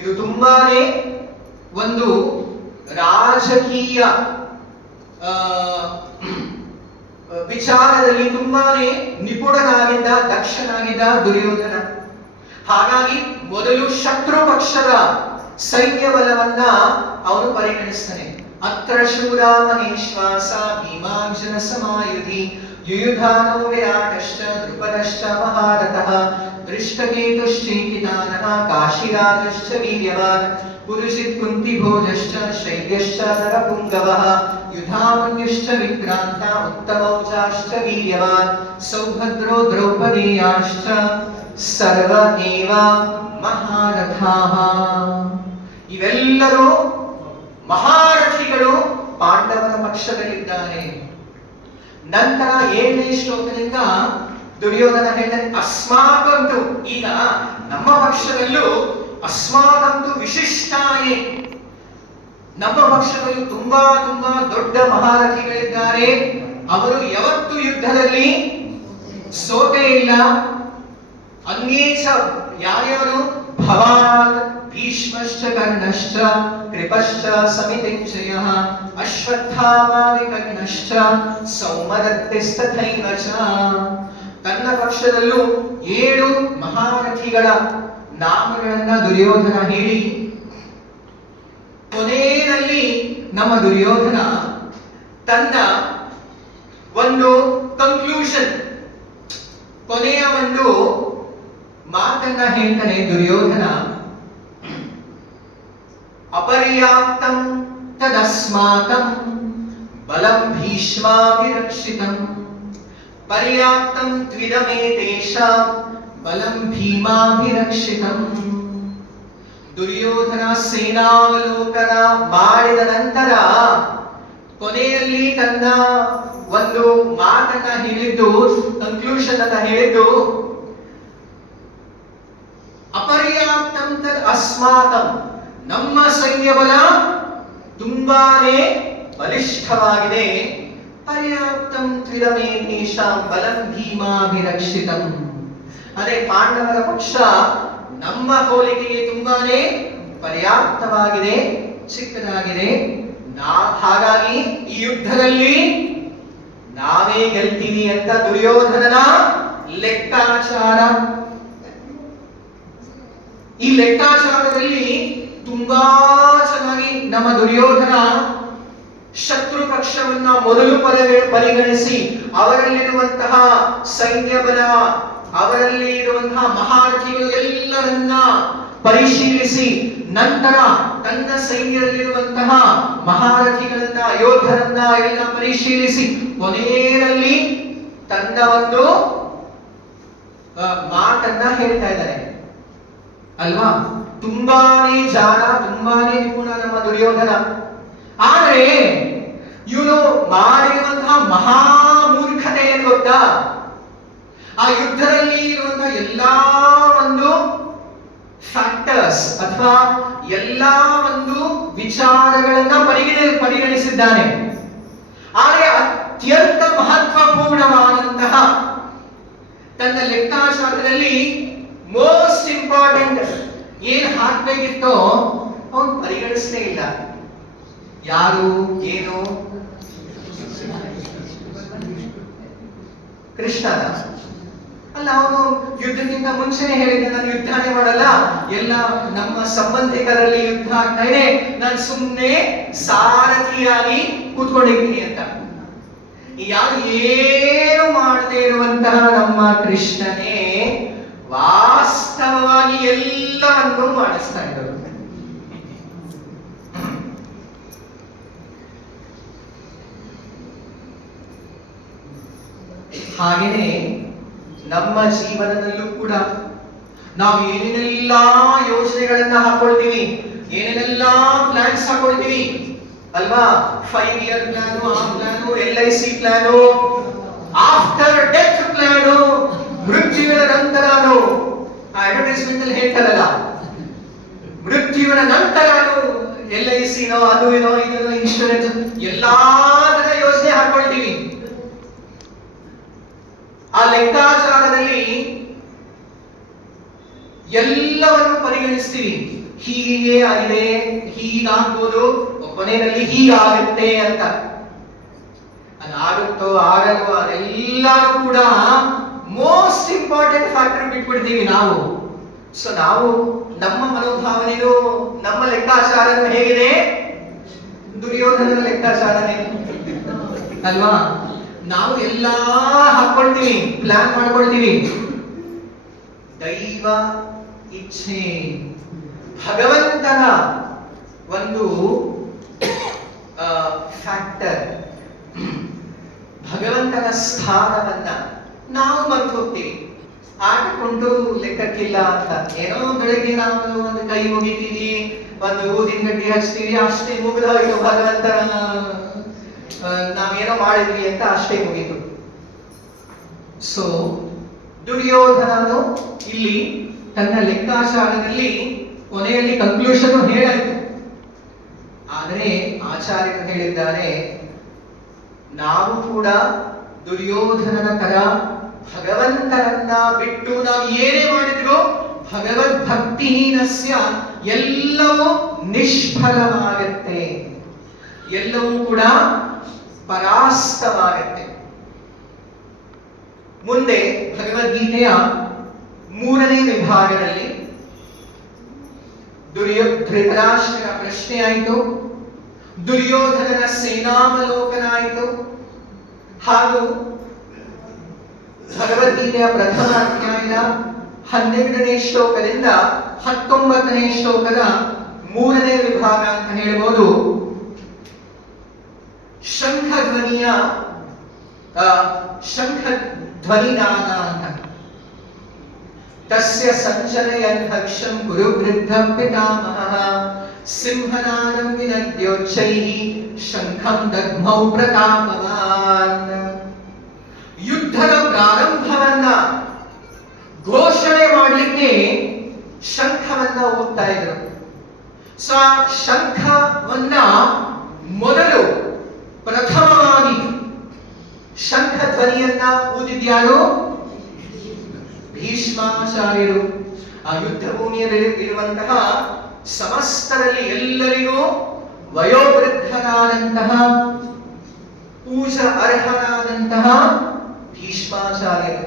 ಇದು ತುಂಬಾನೇ ಒಂದು ರಾಜಕೀಯ ವಿಚಾರದಲ್ಲಿ ತುಂಬಾನೇ ನಿಪುಣನಾಗಿದ್ದ, ದಕ್ಷನಾಗಿದ್ದ ದುರ್ಯೋಧನ. ಹಾಗಾಗಿ ಮೊದಲು ಶತ್ರು ಪಕ್ಷದ ಸೈನ್ಯ ಬಲವನ್ನ ಅವನು ಪರಿಗಣಿಸ್ತಾನೆ. ಅತ್ರ ಶೂರ ಮಹೇಶ್ವಾಸ ಭೀಮಾಂಜನ ಸಮಾಯುಧಿ ಯುಯುಧಾನೋ ವಿರಾಟಶ್ಚ ದ್ರುಪದಶ್ಚ ಮಹಾರಥಃ ದೃಷ್ಟಕೇತುಶ್ಚೇಕಿತಾನಃ ಕಾಶಿರಾಜಶ್ಚ ವೀರ್ಯವಾನ್ ಪುರುಷಿತ್ ಕುಂತಿಭೋಜಶ್ಚ ಶೈಲ್ಯಶ್ಚ ನರಪುಂಗವಃ ಯುಧಾಮನ್ಯುಶ್ಚ ವಿಕ್ರಾಂತ ಉತ್ತಮೌಜಾಶ್ಚ ವೀರ್ಯವಾನ್ ಸೌಭದ್ರೋ ದ್ರೌಪದೀಯಾಶ್ಚ ಸರ್ವ ಏವ ಮಹಾರಥಾಃ. ಇವೆಲ್ಲರೂ ಮಹಾರಥಿಗಳು ಪಾಂಡವರ ಪಕ್ಷದಲ್ಲಿದ್ದಾರೆ. ನಂತರ 7ನೇ ಶ್ಲೋಕದಿಂದ ದುರ್ಯೋಧನ ಹೇಳ್ತಾನೆ, ಅಸ್ಮಾಕಂತು, ಈಗ ನಮ್ಮ ಪಕ್ಷದಲ್ಲೂ ಅಸ್ಮಾಕಂತು ವಿಶಿಷ್ಟಾಯೇ, ನಮ್ಮ ಪಕ್ಷದಲ್ಲೂ ತುಂಬಾ ದೊಡ್ಡ ಮಹಾರಥಿಗಳಿದ್ದಾರೆ. ಅವರು ಯಾವತ್ತು ಯುದ್ಧದಲ್ಲಿ ಸೋತೆ ಇಲ್ಲ. ಅನ್ಯೇಚ ಯಾರ್ಯಾರು? ಭವಾನ್ ಭೀಷ್ಮಶ್ಚ ಕರ್ಣಶ್ಚ ಕೃಪಶ್ಚ ಸಮಿತಿಂಚಯಃ ಅಶ್ವತ್ಥಾಮಾದಿಕರ್ಣಶ್ಚ ಸೌಮದತ್ತಿಸ್ತಥೈವ ಚ. ತನ್ನ ಪಕ್ಷದಲ್ಲೂ 7 ಮಹಾರಥಿಗಳ ನಾಮಗಳನ್ನ ದುರ್ಯೋಧನ ಹೇಳಿ ಕೊನೆಯಲ್ಲಿ ನಮ್ಮ ದುರ್ಯೋಧನ ತನ್ನ ಒಂದು ಕನ್ಕ್ಲೂಷನ್, ಕೊನೆಯ ಒಂದು ಮಾತನ್ನ ಹೇಳ್ತಾನೆ ದುರ್ಯೋಧನ. ಅಪರ್ಯಾಪ್ತಂ ತದಸ್ಮಾಕಂ ಬಲಂ ಭೀಷ್ಮಾಭಿರಕ್ಷಿತಂ ಪರ್ಯಾಪ್ತಂ ತ್ವಿದಮೇತೇಷಾಂ ಬಲಂ ಭೀಮಾಭಿರಕ್ಷಿತಂ. ದುರ್ಯೋಧನ ಸೇನಾವಲೋಕನ ಮಾಡಿದ ನಂತರ ಕೊನೆಯಲ್ಲಿ ತನ್ನ ಒಂದು ಮಾತನ್ನ ಹೇಳಿದ್ದು, ಕನ್ಕ್ಲೂಷನ್ ಅನ್ನ ಹೇಳಿದ್ದು, ಅಪರ್ಯಾಪ್ತಂ ತದ್ ಅಸ್ಮಾಕಂ, ನಮ್ಮ ಸೈನ್ಯ ಬಲ ತುಂಬಾನೇ ಬಲಿಷ್ಠವಾಗಿದೆ. ಪರ್ಯಾಪ್ತಂ ತ್ರಿದಮೇತೇಷಾಂ ಬಲಂ ಭೀಮಾಭಿರಕ್ಷಿತಂ. ಅದೇ ಪಾಂಡವರ ಪಕ್ಷ ನಮ್ಮ ಹೋಲಿಕೆಗೆ ತುಂಬಾನೇ ಪರ್ಯಾಪ್ತವಾಗಿದೆ, ಚಿಕ್ಕದಾಗಿದೆ. ಹಾಗಾಗಿ ಈ ಯುದ್ಧದಲ್ಲಿ ನಾವೇ ಗೆಲ್ತೀವಿ ಅಂತ ದುರ್ಯೋಧನನ ಲೆಕ್ಕಾಚಾರ. ಈ ಲೆಕ್ಕಾಚಾರದಲ್ಲಿ ತುಂಬಾ ಚೆನ್ನಾಗಿ ನಮ್ಮ ದುರ್ಯೋಧನ ಶತ್ರು ಪಕ್ಷವನ್ನ ಮೊದಲು ಪರಿಗಣಿಸಿ ಅವರಲ್ಲಿರುವಂತಹ ಸೈನ್ಯ ಬಲ, ಅವರಲ್ಲಿ ಇರುವಂತಹ ಮಹಾರಥಿಗಳು ಎಲ್ಲರನ್ನ ಪರಿಶೀಲಿಸಿ ನಂತರ ತನ್ನ ಸೈನ್ಯದಲ್ಲಿರುವಂತಹ ಮಹಾರಥಿಗಳನ್ನ, ಯೋಧರನ್ನ ಎಲ್ಲ ಪರಿಶೀಲಿಸಿ ಕೊನೆಯಲ್ಲಿ ತನ್ನ ಒಂದು ಮಾತನ್ನ ಹೇಳ್ತಾ ಇದ್ದಾರೆ ಅಲ್ವಾ. ತುಂಬಾನೇ ಜಾಣ, ತುಂಬಾನೇ ನಿಪುಣ ನಮ್ಮ ದುರ್ಯೋಧನ. ಆದರೆ ಇವನು ಮಾಡಿರುವಂತಹ ಮಹಾಮೂರ್ಖತೆ ಏನು ಗೊತ್ತಾ? ಆ ಯುದ್ಧದಲ್ಲಿ ಇರುವಂತಹ ಎಲ್ಲಾ ಒಂದು ಫ್ಯಾಕ್ಟರ್ಸ್ ಅಥವಾ ಎಲ್ಲಾ ಒಂದು ವಿಚಾರಗಳನ್ನ ಪರಿಗಣಿಸಿದ್ದಾನೆ. ಆದರೆ ಅತ್ಯಂತ ಮಹತ್ವಪೂರ್ಣವಾದಂತಹ ತನ್ನ ಲೆಕ್ಕಾಚಾರದಲ್ಲಿ ಮೋಸ್ಟ್ ಇಂಪಾರ್ಟೆಂಟ್ ಏನ್ ಹಾಕ್ಬೇಕಿತ್ತೋ ಅವನು ಪರಿಗಣಿಸಲೇ ಇಲ್ಲ. ಯಾರು, ಏನು? ಕೃಷ್ಣನ ಅಲ್ಲ. ಅವನು ಯುದ್ಧಕ್ಕಿಂತ ಮುಂಚೆನೆ ಹೇಳಿದ್ದ, ನಾನು ಯುದ್ಧನೇ ಮಾಡಲ್ಲ, ಎಲ್ಲ ನಮ್ಮ ಸಂಬಂಧಿಕರಲ್ಲಿ ಯುದ್ಧ ಆಗ್ತಾ ಇದೆ, ನಾನು ಸುಮ್ಮನೆ ಸಾರಥಿಯಾಗಿ ಕೂತ್ಕೊಂಡಿದ್ದೀನಿ ಅಂತ. ಯಾರು ಏನು ಮಾಡದೇ ಇರುವಂತಹ ನಮ್ಮ ಕೃಷ್ಣನೇ ವಾಸ್ತವವಾಗಿ ಎಲ್ಲವನ್ನೂ ಮಾಡಿಸ್ತಾ ಇದ್ದರು. ಹಾಗೆಯೇ ನಮ್ಮ ಜೀವನದಲ್ಲೂ ಕೂಡ ನಾವು ಏನೇನೆಲ್ಲ ಯೋಜನೆಗಳನ್ನ ಹಾಕೊಳ್ತೀವಿ, ಏನೇನೆಲ್ಲ ಪ್ಲಾನ್ಸ್ ಹಾಕೊಳ್ತೀವಿ ಅಲ್ವಾ? 5 ಇಯರ್ ಪ್ಲಾನು, ಆ plan, LIC plan, after death plan, ಮೃತ್ಯುವಿನ ನಂತರನು. ಆ ಅಡ್ವರ್ಟೈಸ್ಮೆಂಟ್ ಅಲ್ಲಿ ಹೇಳ್ತಾರಲ್ಲ, ಮೃತ್ಯುವಿನ ನಂತರನು LIC ನೋ ಅದು ಏನೋ ಇದು ಇನ್ಶೂರೆನ್ಸ್, ಎಲ್ಲಾದರ ಯೋಜನೆ ಹಾಕೊಳ್ತೀವಿ. ಆ ಲೆಕ್ಕಾಚಾರದಲ್ಲಿ ಎಲ್ಲವನ್ನು ಪರಿಗಣಿಸ್ತೀವಿ. ಹೀಗೆ ಆಗಿದೆ, ಹೀಗಾಗ್ಬೋದು, ಕೊನೆಯಲ್ಲಿ ಹೀಗಾಗುತ್ತೆ ಅಂತ. ಅದಾಗುತ್ತೋ ಆಗಲ್ವೋ ಅದೆಲ್ಲರೂ ಕೂಡ ಮೋಸ್ಟ್ ಇಂಪಾರ್ಟೆಂಟ್ ಫ್ಯಾಕ್ಟರ್ ಬಿಟ್ಬಿಡ್ತೀವಿ ನಾವು. ಸೊ ನಾವು ನಮ್ಮ ಮನೋಭಾವನೆಯು, ನಮ್ಮ ಲೆಕ್ಕಾಚಾರ ಹೇಗಿದೆ? ದುರ್ಯೋಧನನ ಲೆಕ್ಕಾಚಾರನೇ ಅಲ್ವಾ? ನಾವು ಎಲ್ಲಾ ಹಾಕೊಳ್ತೀವಿ, ಪ್ಲಾನ್ ಮಾಡ್ಕೊಳ್ತೀವಿ. ದೈವ ಇಚ್ಛೆ, ಭಗವಂತನ ಒಂದು ಫ್ಯಾಕ್ಟರ್, ಭಗವಂತನ ಸ್ಥಾನವನ್ನ ನಾವು ಮರ್ತು ಹೋಗ್ತೀವಿ. ಆಟಕೊಂಡು ಲೆಕ್ಕಕ್ಕಿಲ್ಲ ಅಂತ ಏನೋ ಬೆಳಗ್ಗೆ ನಾವು ಒಂದು ಕೈ ಮುಗಿತೀವಿ, ಒಂದು ಊದಿನ ಗಡ್ಡಿ ಹಚ್ತೀವಿ, ಅಷ್ಟೇ ಮುಗಿದೋಯ್ತು. ಭಗವಂತನ ನಾವೇನೋ ಮಾಡಿದ್ವಿ ಅಂತ ಅಷ್ಟೇ ಮುಗಿತು. ಸೊ ದುರ್ಯೋಧನನು ಇಲ್ಲಿ ತನ್ನ ಲೆಕ್ಕಾಚಾರದಲ್ಲಿ ಕೊನೆಯಲ್ಲಿ ಕನ್ಕ್ಲೂಷನ್ ಹೇಳಾಯಿತು. ಆದರೆ ಆಚಾರ್ಯರು ಹೇಳಿದ್ದಾರೆ, ನಾವು ಕೂಡ ದುರ್ಯೋಧನನ ತರ ಭಗವಂತನನ್ನ ಬಿಟ್ಟು ನಾವು ಏನೇ ಮಾಡಿದ್ರು ಭಗವದ್ ಭಕ್ತಿಹೀನಸ್ಯ ಎಲ್ಲವೂ ನಿಷ್ಫಲವಾಗತ್ತೆ, ಎಲ್ಲವೂ ಕೂಡ ಪರಾಸ್ತವಾಗತ್ತೆ. ಮುಂದೆ ಭಗವದ್ಗೀತೆಯ 3ನೇ ವಿಭಾಗದಲ್ಲಿ ಧೃತರಾಷ್ಟ್ರನ ಪ್ರಶ್ನೆ ಆಯಿತು, ದುರ್ಯೋಧನನ ಸೇನಾವಲೋಕನ ಆಯಿತು, ಹಾಗೂ ಭಗವದ್ಗೀತೆಯ ಪ್ರಥಮ ಅಧ್ಯಾಯದ 12ನೇ ಶ್ಲೋಕದಿಂದ 19ನೇ ಶ್ಲೋಕದ 3ನೇ ವಿಭಾಗ ಅಂತ ಹೇಳ್ಬೋದು. ಶಂಖಧ್ವನಿನಾದ ಅಂತ. ತಸ್ಯ ಸಂಚಲಯನ್ ಹಕ್ಷಂ ಗುರುವೃದ್ಧ ಪಿತಾಮಹಃ ಸಿಂಹನಾದಂ ವಿನದ್ಯೋಚ್ಚೈಃ ಶಂಖಂ ದಗ್ಮೌ ಪ್ರತಾಪವಾನ್. ಯುದ್ಧದ ಪ್ರಾರಂಭವನ್ನ ಘೋಷಣೆ ಮಾಡಲಿಕ್ಕೆ ಶಂಖವನ್ನ ಊದ್ತಾ ಇದ್ರು. ಸೊ ಶಂಖವನ್ನ ಮೊದಲು ಪ್ರಥಮವಾಗಿ ಶಂಖ ಧ್ವನಿಯನ್ನ ಊದಿದ್ಯಾರು? ಭೀಷ್ಮಾಚಾರ್ಯರು. ಆ ಯುದ್ಧ ಭೂಮಿಯಲ್ಲಿ ಇರುವಂತಹ ಸಮಸ್ತರಲ್ಲಿ ಎಲ್ಲರಿಗೂ ವಯೋವೃದ್ಧರಾದಂತಹ, ಪೂಜಾ ಅರ್ಹರಾದಂತಹ ಭೀಷ್ಮಾಚಾರ್ಯರು.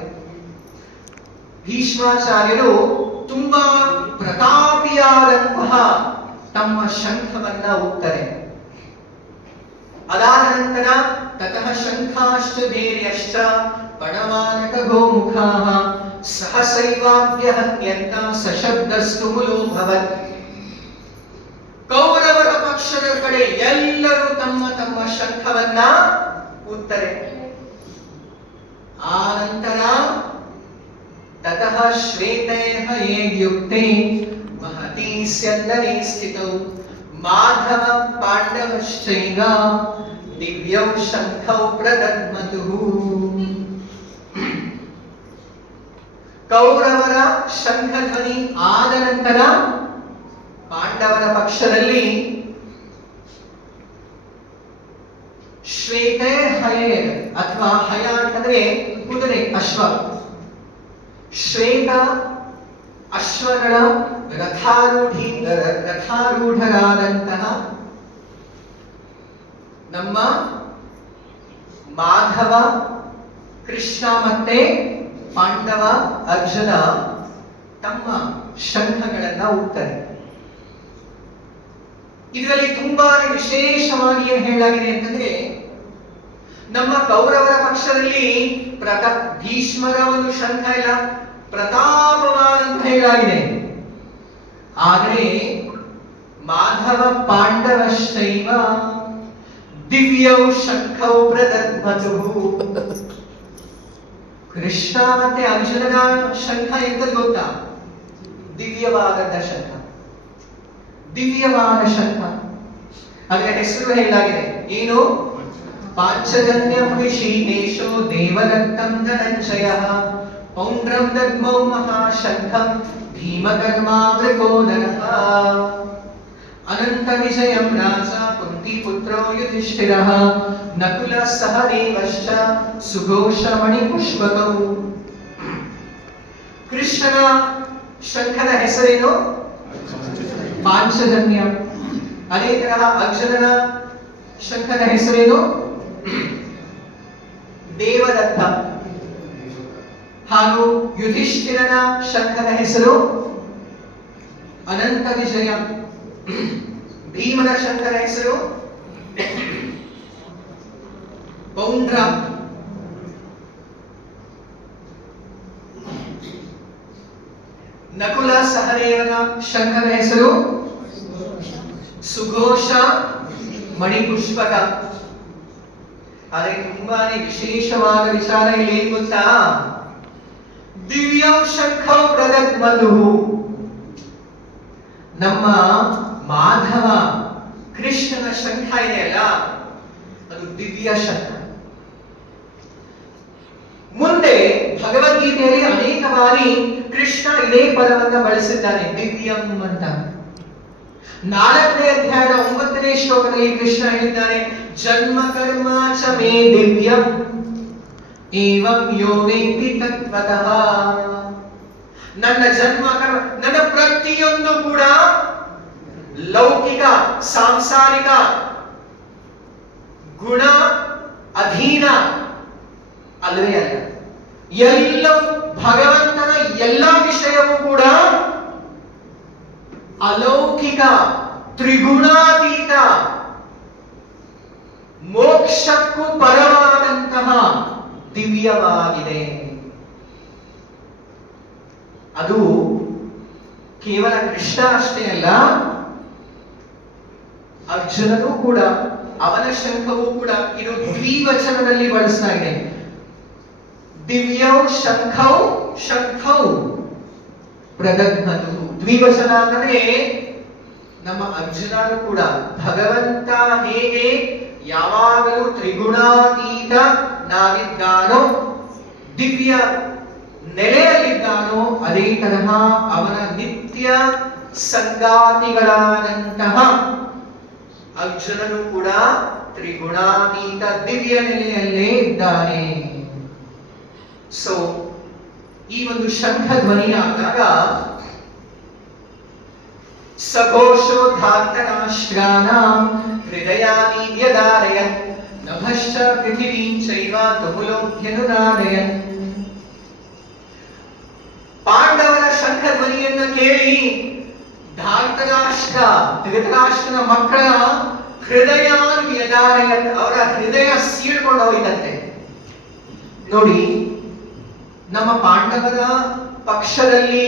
ಭೀಷ್ಮಾಚಾರ್ಯರು ತುಂಬಾ ಪ್ರತಾಪಿಯಾದಂತಹ ತಮ್ಮ ಶಂಖವನ್ನ ಊದ್ತಾರೆ. ಅದಾದ ನಂತರ ತತಃ ಶಂಖಾಶ್ಚ ಭೇರ್ಯಶ್ಚ ಪಣವಾನಕ ಗೋಮುಖಾಃ ಸಹಸೈವಾಭ್ಯಹನ್ಯಂತ ಸಶಬ್ದಸ್ತು ಮುಲೋಭವತ್. ಕೌರವರ ಪಕ್ಷದ ಕಡೆ ಎಲ್ಲರೂ ತಮ್ಮ ತಮ್ಮ ಶಂಖವನ್ನ ಊದ್ತಾರೆ. ಆ ನಂತರ ತತಃ ಶ್ವೇತೈಃ ಯುಕ್ತೆ ಮಹತಿ ಸ್ಯಂದನೆ ಸ್ಥಿತೌ ಮಾಧವ ಪಾಂಡವಶ್ಚೈವ ದಿವ್ಯೌ ಶಂಖೌ ಪ್ರದದ್ಮತುಃ. ಕೌರವರ ಶಂಖಧ್ವನಿ ಆದ ನಂತರ ಪಾಂಡವರ ಪಕ್ಷದಲ್ಲಿ ಶ್ವೇತೇ ಹಯೇ ಅಥವಾ ಹಯ ಅಂತಂದ್ರೆ ಕುದುರೆ, ಅಶ್ವ. ಶ್ವೇತ ಅಶ್ವಗಳ ರಥಾರೂಢರಾದಂತಹ ನಮ್ಮ ಮಾಧವ, ಕೃಷ್ಣ ಮತ್ತೆ ಪಾಂಡವ, ಅರ್ಜುನ ತಮ್ಮ ಶಂಖಗಳನ್ನ ಊದ್ತಾರೆ. ಇದರಲ್ಲಿ ತುಂಬಾ ವಿಶೇಷವಾಗಿ ಏನ್ ಹೇಳಲಾಗಿದೆ ಅಂತಂದ್ರೆ, ನಮ್ಮ ಕೌರವರ ಪಕ್ಷದಲ್ಲಿ ಭೀಷ್ಮರ ಒಂದು ಶಂಖ ಇಲ್ಲ, ಪ್ರತಾಪವಾದ ಹೇಳಲಾಗಿದೆ. ಆದರೆ ಮಾಧವ ಪಾಂಡವಶ್ಚೈವ ದಿವ್ಯೌ ಶಂಖೌ ಪ್ರದದ್ಮತುಃ. ಕೃಷ್ಣ ಮತ್ತೆ ಅರ್ಜುನನ ಶಂಖ ಎಂತದ್ದು ಗೊತ್ತಾ? ದಿವ್ಯವಾದ ಶಂಖ, ದಿವ್ಯವಾದ ಶಂಖ. ಅದರ ಹೆಸರು ಹೇಳಲಾಗಿದೆ ಏನು? ಪಾಂಚಜನ್ಯಂ ವಿಷೀನೇಶೋ ದೇವದತ್ತಂ ಧನಂಜಯಃ ಪೌಂಡ್ರಂ ದದ್ಮೌ ಮಹಾಶಂಖಂ ಭೀಮಕರ್ಮಾವೃಕೋದರಃ. ಅನಂತ ವಿಜಯಂ ರಾಜ ಕುಂತಿಪುತ್ರೋ ಯುಧಿಷ್ಠಿರಃ ನಕುಲಃ ಸಹದೇವಶ್ಚ ಸುಘೋಷಮಣಿ ಪುಷ್ಪಕೌ. ಕೃಷ್ಣನ ಶಂಖದ ಹೆಸರೇನು? ಪಾಂಚಜನ್ಯ. ಅದೇ ತರಹ ಅರ್ಜುನನ ಶಂಖದ ಹೆಸರೇನು? ದೇವದತ್ತ. ಹಾಗೂ ಯುಧಿಷ್ಠಿರನ ಶಂಖದ ಹೆಸರು ಅನಂತ ವಿಜಯ. ಭೀಮನ ಶಂಖದ ಹೆಸರು ಪೌಂಡ್ರ. ನಕುಲ ಸಹದೇವನ ಶಂಖದ ಹೆಸರು ಸುಘೋಷ ಮಣಿಪುಷ್ಪಕ. ಆದರೆ ತುಂಬಾನೇ ವಿಶೇಷವಾದ ವಿಚಾರ ಇಲ್ಲಿ ಏನು ಗೊತ್ತಾ? ದಿವ್ಯಂ ಶಂಖೌ ಪ್ರದದ್ಮತುಃ. ನಮ್ಮ ಮಾಧವ ಕೃಷ್ಣನ ಶಂಖ ಇದೆಯಲ್ಲ, ಅದು ದಿವ್ಯ ಶಂಖ. ಮುಂದೆ ಭಗವದ್ಗೀತೆಯಲ್ಲಿ ಅನೇಕ ಬಾರಿ ಕೃಷ್ಣ ಇದೇ ಪದವನ್ನು ಬಳಸಿದ್ದಾನೆ, ದಿವ್ಯಂ ಅಂತ. 4ನೇ ಅಧ್ಯಾಯದ 9ನೇ ಶ್ಲೋಕದಲ್ಲಿ ಕೃಷ್ಣ ಹೇಳಿದ್ದಾನೆ, ಜನ್ಮ ಕರ್ಮ ಚ ಮೇ ದಿವ್ಯಂ ಏವಂ ಯೋ ವೇತ್ತಿ ತತ್ವತಃ. ನನ್ನ ಜನ್ಮ ಕರ್ಮ, ನನ್ನ ಪ್ರತಿಯೊಂದು ಕೂಡ ಲೌಕಿಕ ಸಾಂಸಾರಿಕ ಗುಣ ಅಧೀನ ಅಲ್ಲವೇ ಅಲ್ಲ. ಎಲ್ಲವೂ ಭಗವಂತನ ಎಲ್ಲ ವಿಷಯವೂ ಕೂಡ ಅಲೌಕಿಕ, ತ್ರಿಗುಣಾತೀತ, ಮೋಕ್ಷಕ್ಕೂ ಪರವಾದಂತಹ ದಿವ್ಯವಾಗಿದೆ. ಅದು ಕೇವಲ ಕೃಷ್ಣ ಅಷ್ಟೇ ಅಲ್ಲ, ಅರ್ಜುನನೂ ಕೂಡ, ಅವನ ಶಂಖವೂ ಕೂಡ. ಇದು ದ್ವಿವಚನದಲ್ಲಿ ಬಳಸ್ತಾ ಇದೆ. ದಿವ್ಯೌ ಶಂಖೌ ಶಂಖೌ ಪ್ರದದ್ಮತುಃ. ದ್ವಿವಚನ ಅಂದರೆ ನಮ್ಮ ಅರ್ಜುನನು ಕೂಡ ಭಗವಂತ ಹೇಗೆ ಯಾವಾಗಲೂ ತ್ರಿಗುಣಾತೀತ ನಾವಿದ್ದಾನೋ, ದಿವ್ಯ ನೆಲೆಯಲ್ಲಿದ್ದಾನೋ, ಅದೇ ತರಹ ಅವನ ನಿತ್ಯ ಸಂಗಾತಿಗಳಾದಂತಹ ಅರ್ಜುನನು ಕೂಡ ತ್ರಿಗುಣಾತೀತ ದಿವ್ಯ ನೆಲೆಯಲ್ಲೇ ಇದ್ದಾನೆ. ಸೊ ಈ ಒಂದು ಶಂಖ ಧ್ವನಿಯಾದಾಗ ಸಘೋಷೋ ಧಾರ್ತರಾಷ್ಟ್ರಾಣಾಂ ಹೃದಯಾನಿ ವ್ಯದಾರಯನ್ ನಭಶ್ಚ ಪೃಥಿವೀಂ ಚೈವ ತುಮುಲೋಭ್ಯನುನಾದಯನ್. ಪಾಂಡವರ ಶಂಖ ಧ್ವನಿಯನ್ನು ಕೇಳಿ ಧೃತರಾಷ್ಟ್ರನ ಮಕ್ಕಳ ಹೃದಯಾನ್ ವ್ಯದಾರಯನ್, ಅವರ ಹೃದಯ ಸೀಳ್ಕೊಂಡು ಹೋಯ್ತಂತೆ. ನೋಡಿ, ನಮ್ಮ ಪಾಂಡವರ ಪಕ್ಷದಲ್ಲಿ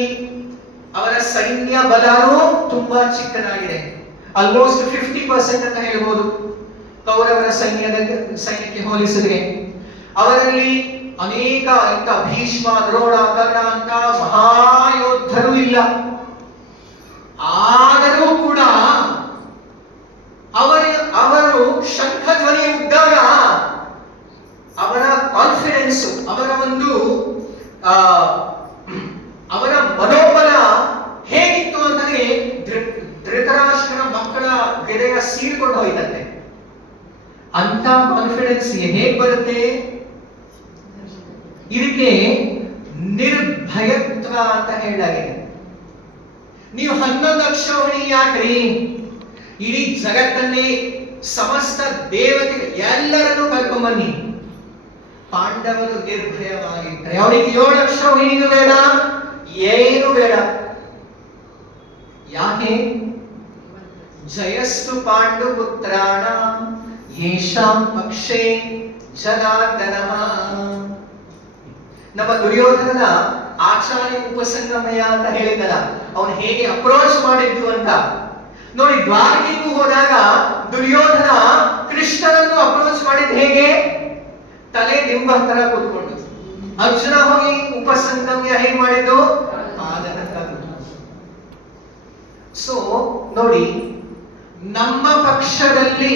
ಅವರ ಸೈನ್ಯ ಬಲನೂ ತುಂಬಾ ಚಿಕ್ಕದಾಗಿದೆ. ಆಲ್ಮೋಸ್ಟ್ 50% ಅಂತ ಹೇಳ್ಬೋದು ಕೌರವರ ಸೈನ್ಯಕ್ಕೆ ಹೋಲಿಸಿದ್ರೆ. ಅವರಲ್ಲಿ ಅನೇಕ ಭೀಷ್ಮ, ದ್ರೋಣ, ಕರ್ಣ ಅಂತ ಮಹಾಯೋಧರು ಇಲ್ಲ. ಆದರೂ ಕೂಡ ಅವರು ಶಂಖ ಧ್ವನಿ ಉದ್ದಾಗ ಅವರ ಕಾನ್ಫಿಡೆನ್ಸ್, ಅವರ ಒಂದು ಅವರ ಮನೋಬಲ ಹೇಗಿತ್ತು ಅಂದರೆ ಧೃತರಾಷ್ಟ್ರನ ಮಕ್ಕಳ ಹೃದಯ ಸೀಳ್ಕೊಂಡು ಹೋಯ್ತಂತೆ. ಅಂತ ಕಾನ್ಫಿಡೆನ್ಸ್ ಹೇಗ್ ಬರುತ್ತೆ? ಇದಕ್ಕೆ ನಿರ್ಭಯತ್ವ ಅಂತ ಹೇಳಲಾಗಿದೆ. ನೀವು 11 ಅಕ್ಷೋಹಿಣಿ ಯಾಕ್ರಿ? ಇಡೀ ಜಗತ್ತಲ್ಲಿ ಸಮಸ್ತ ದೇವತೆ ಎಲ್ಲರನ್ನೂ ಕರ್ಕೊಂಬನ್ನಿ. ಪಾಂಡವರು ನಿರ್ಭಯವಾಗಿರ್ತಾರೆ. ಅವರಿಗೆ 7 ಅಕ್ಷೋಹಿಣಿನೂ ಬೇಡ, ಏನು ಬೇಡ. ಯಾಕೆ? ಜಯಸ್ತು ಪಾಂಡು ಪುತ್ರಾಣ ಯೇಷಾಂ ಪಕ್ಷೇ ಜನಾರ್ದನಃ. ನಮ್ಮ ದುರ್ಯೋಧನನ ಆಚಾರ್ಯ ಉಪಸಂಗಮಯ ಅಂತ ಹೇಳಿದಲ್ಲ, ಅವನು ಹೇಗೆ ಅಪ್ರೋಚ್ ಮಾಡಿದ್ದು ಅಂತ ನೋಡಿ. ದ್ವಾರಕೆಗೂ ಹೋದಾಗ ದುರ್ಯೋಧನ ಕೃಷ್ಣನನ್ನು ಅಪ್ರೋಚ್ ಮಾಡಿದ್ದು ಹೇಗೆ? ತಲೆ ದಿಂಬ ಹತ್ರ ಕೂತ್ಕೊಂಡು. ಅರ್ಜುನ ಹೋಗಿ ಉಪಸಂಗಮ್ಯ ಹೇಗೆ ಮಾಡಿದ್ದು? ಪಾದದ ಹತ್ರ. ಸೊ ನೋಡಿ, ನಮ್ಮ ಪಕ್ಷದಲ್ಲಿ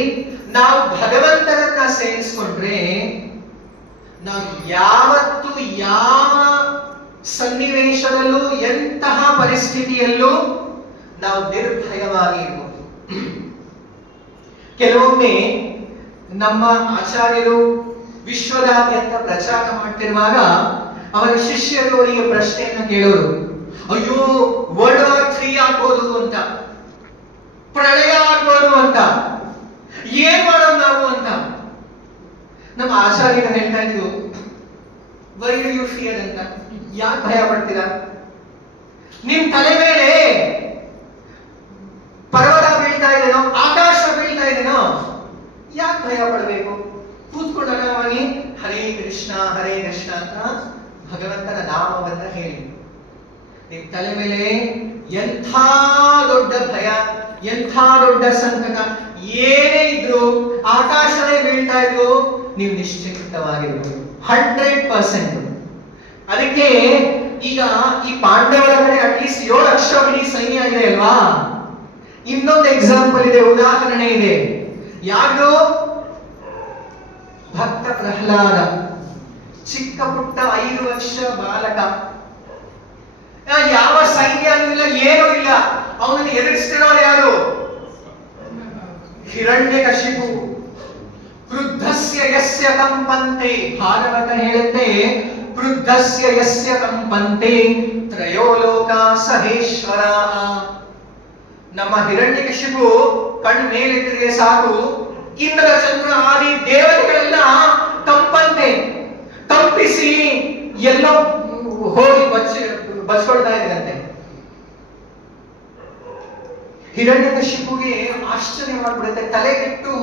ನಾವು ಭಗವಂತನನ್ನ ಸೇರಿಸ್ಕೊಂಡ್ರೆ ನಾವು ಯಾವತ್ತು ಯಾವ ಸನ್ನಿವೇಶದಲ್ಲೂ ಎಂತಹ ಪರಿಸ್ಥಿತಿಯಲ್ಲೂ ನಾವು ನಿರ್ಭಯವಾಗಿ ಇರ್ಬೋದು. ಕೆಲವೊಮ್ಮೆ ನಮ್ಮ ಆಚಾರ್ಯರು ವಿಶ್ವದಾದ್ಯಂತ ಪ್ರಚಾರ ಮಾಡ್ತಿರುವಾಗ ಅವರ ಶಿಷ್ಯರು ಅವರಿಗೆ ಪ್ರಶ್ನೆಯನ್ನ ಕೇಳೋರು, ಅಯ್ಯೋ ವರ್ಲ್ಡ್ ವಾರ್ 3 ಆಗ್ಬೋದು ಅಂತ, ಪ್ರಳಯ ಆಗ್ಬೋದು ಅಂತ, ಏನ್ ಮಾಡೋದು ನಾವು ಅಂತ. ನಮ್ಮ ಆಚಾರ್ಯರು ಹೇಳ್ತಾ ಇದ್ರು, ವೈ ಡು ಯು ಫಿಯರ್ ಅಂತ, ಯಾಕೆ ಭಯ ಪಡ್ತೀರಾ? ನಿಮ್ ತಲೆ ಮೇಲೆ ಪರ್ವತ ಬೀಳ್ತಾ ಇದೆನೋ, ಆಕಾಶ ಬೀಳ್ತಾ ಇದೆನೋ, ಯಾಕೆ ಭಯ ಪಡಬೇಕು? ಕೂತ್ಕೊಂಡು ಆರಾಮಾಗಿ ಹರೇ ಕೃಷ್ಣ ಅಂತ ಭಗವಂತನ ನಾಮವನ್ನ ಹೇಳಿ. ನಿಮ್ ತಲೆ ಮೇಲೆ ಎಂಥ ದೊಡ್ಡ ಭಯ, ಎಂಥ ದೊಡ್ಡ ಸಂಕಟ ಏನೇ ಇದ್ರು, ಆಕಾಶವೇ ಬೀಳ್ತಾ ಇದ್ರು, ನೀವು ನಿಶ್ಚಿಂತವಾಗಿರ್ಬೋದು 100%. ಅದಕ್ಕೆ ಈಗ ಈ ಪಾಂಡವರ ಕಡೆ ಅಟ್ಲೀಸ್ಟ್ 7 ಲಕ್ಷ ಬಿಡಿ ಸೈನ್ಯ ಇದೆ ಅಲ್ವಾ. ಇನ್ನೊಂದು ಎಕ್ಸಾಂಪಲ್ ಇದೆ, ಉದಾಹರಣೆ ಇದೆ. ಯಾರು? ಭಕ್ತ ಪ್ರಹ್ಲಾದ, ಚಿಕ್ಕ ಪುಟ್ಟ 5 ವರ್ಷ ಬಾಲಕ, ಯಾವ ಸೈನ್ಯನೂ ಇಲ್ಲ, ಏನೂ ಇಲ್ಲ. ಅವನನ್ನು ಎದುರಿಸ್ತಿರೋರು ಯಾರು? ಹಿರಣ್ಯಕಶಿಪು. ಕ್ರುದ್ಧಸ್ಯ ಯಸ್ಯ ಕಂಪಂತೆ, ಭಾಗವತ ಹೇಳುತ್ತೆ, ಕ್ರುದ್ಧಸ್ಯ ಯಸ್ಯ ಕಂಪಂತೆ ತ್ರಯೋ ಲೋಕ ಸಹೇಶ್ವರ. ನಮ್ಮ ಹಿರಣ್ಯಕಶಿಪು ಕಣ್ಣು ಮೇಲೆತ್ತಿದ್ರೆ ಸಾಕು, ಇಂದ್ರ ಚಂದ್ರ ಆದಿ ದೇವತೆಗಳೆಲ್ಲ ಕಂಪಿಸಿ ಎಲ್ಲೋ ಹೋಗಿ ಬಚ್ಕೊಳ್ತಾ ಇದ್ರಂತೆ. ಹಿರಣ್ಯಕಶಿಪುಗೆ ಆಶ್ಚರ್ಯ ಮಾಡ್ಬಿಡುತ್ತೆ, ತಲೆಗೆಟ್ಟು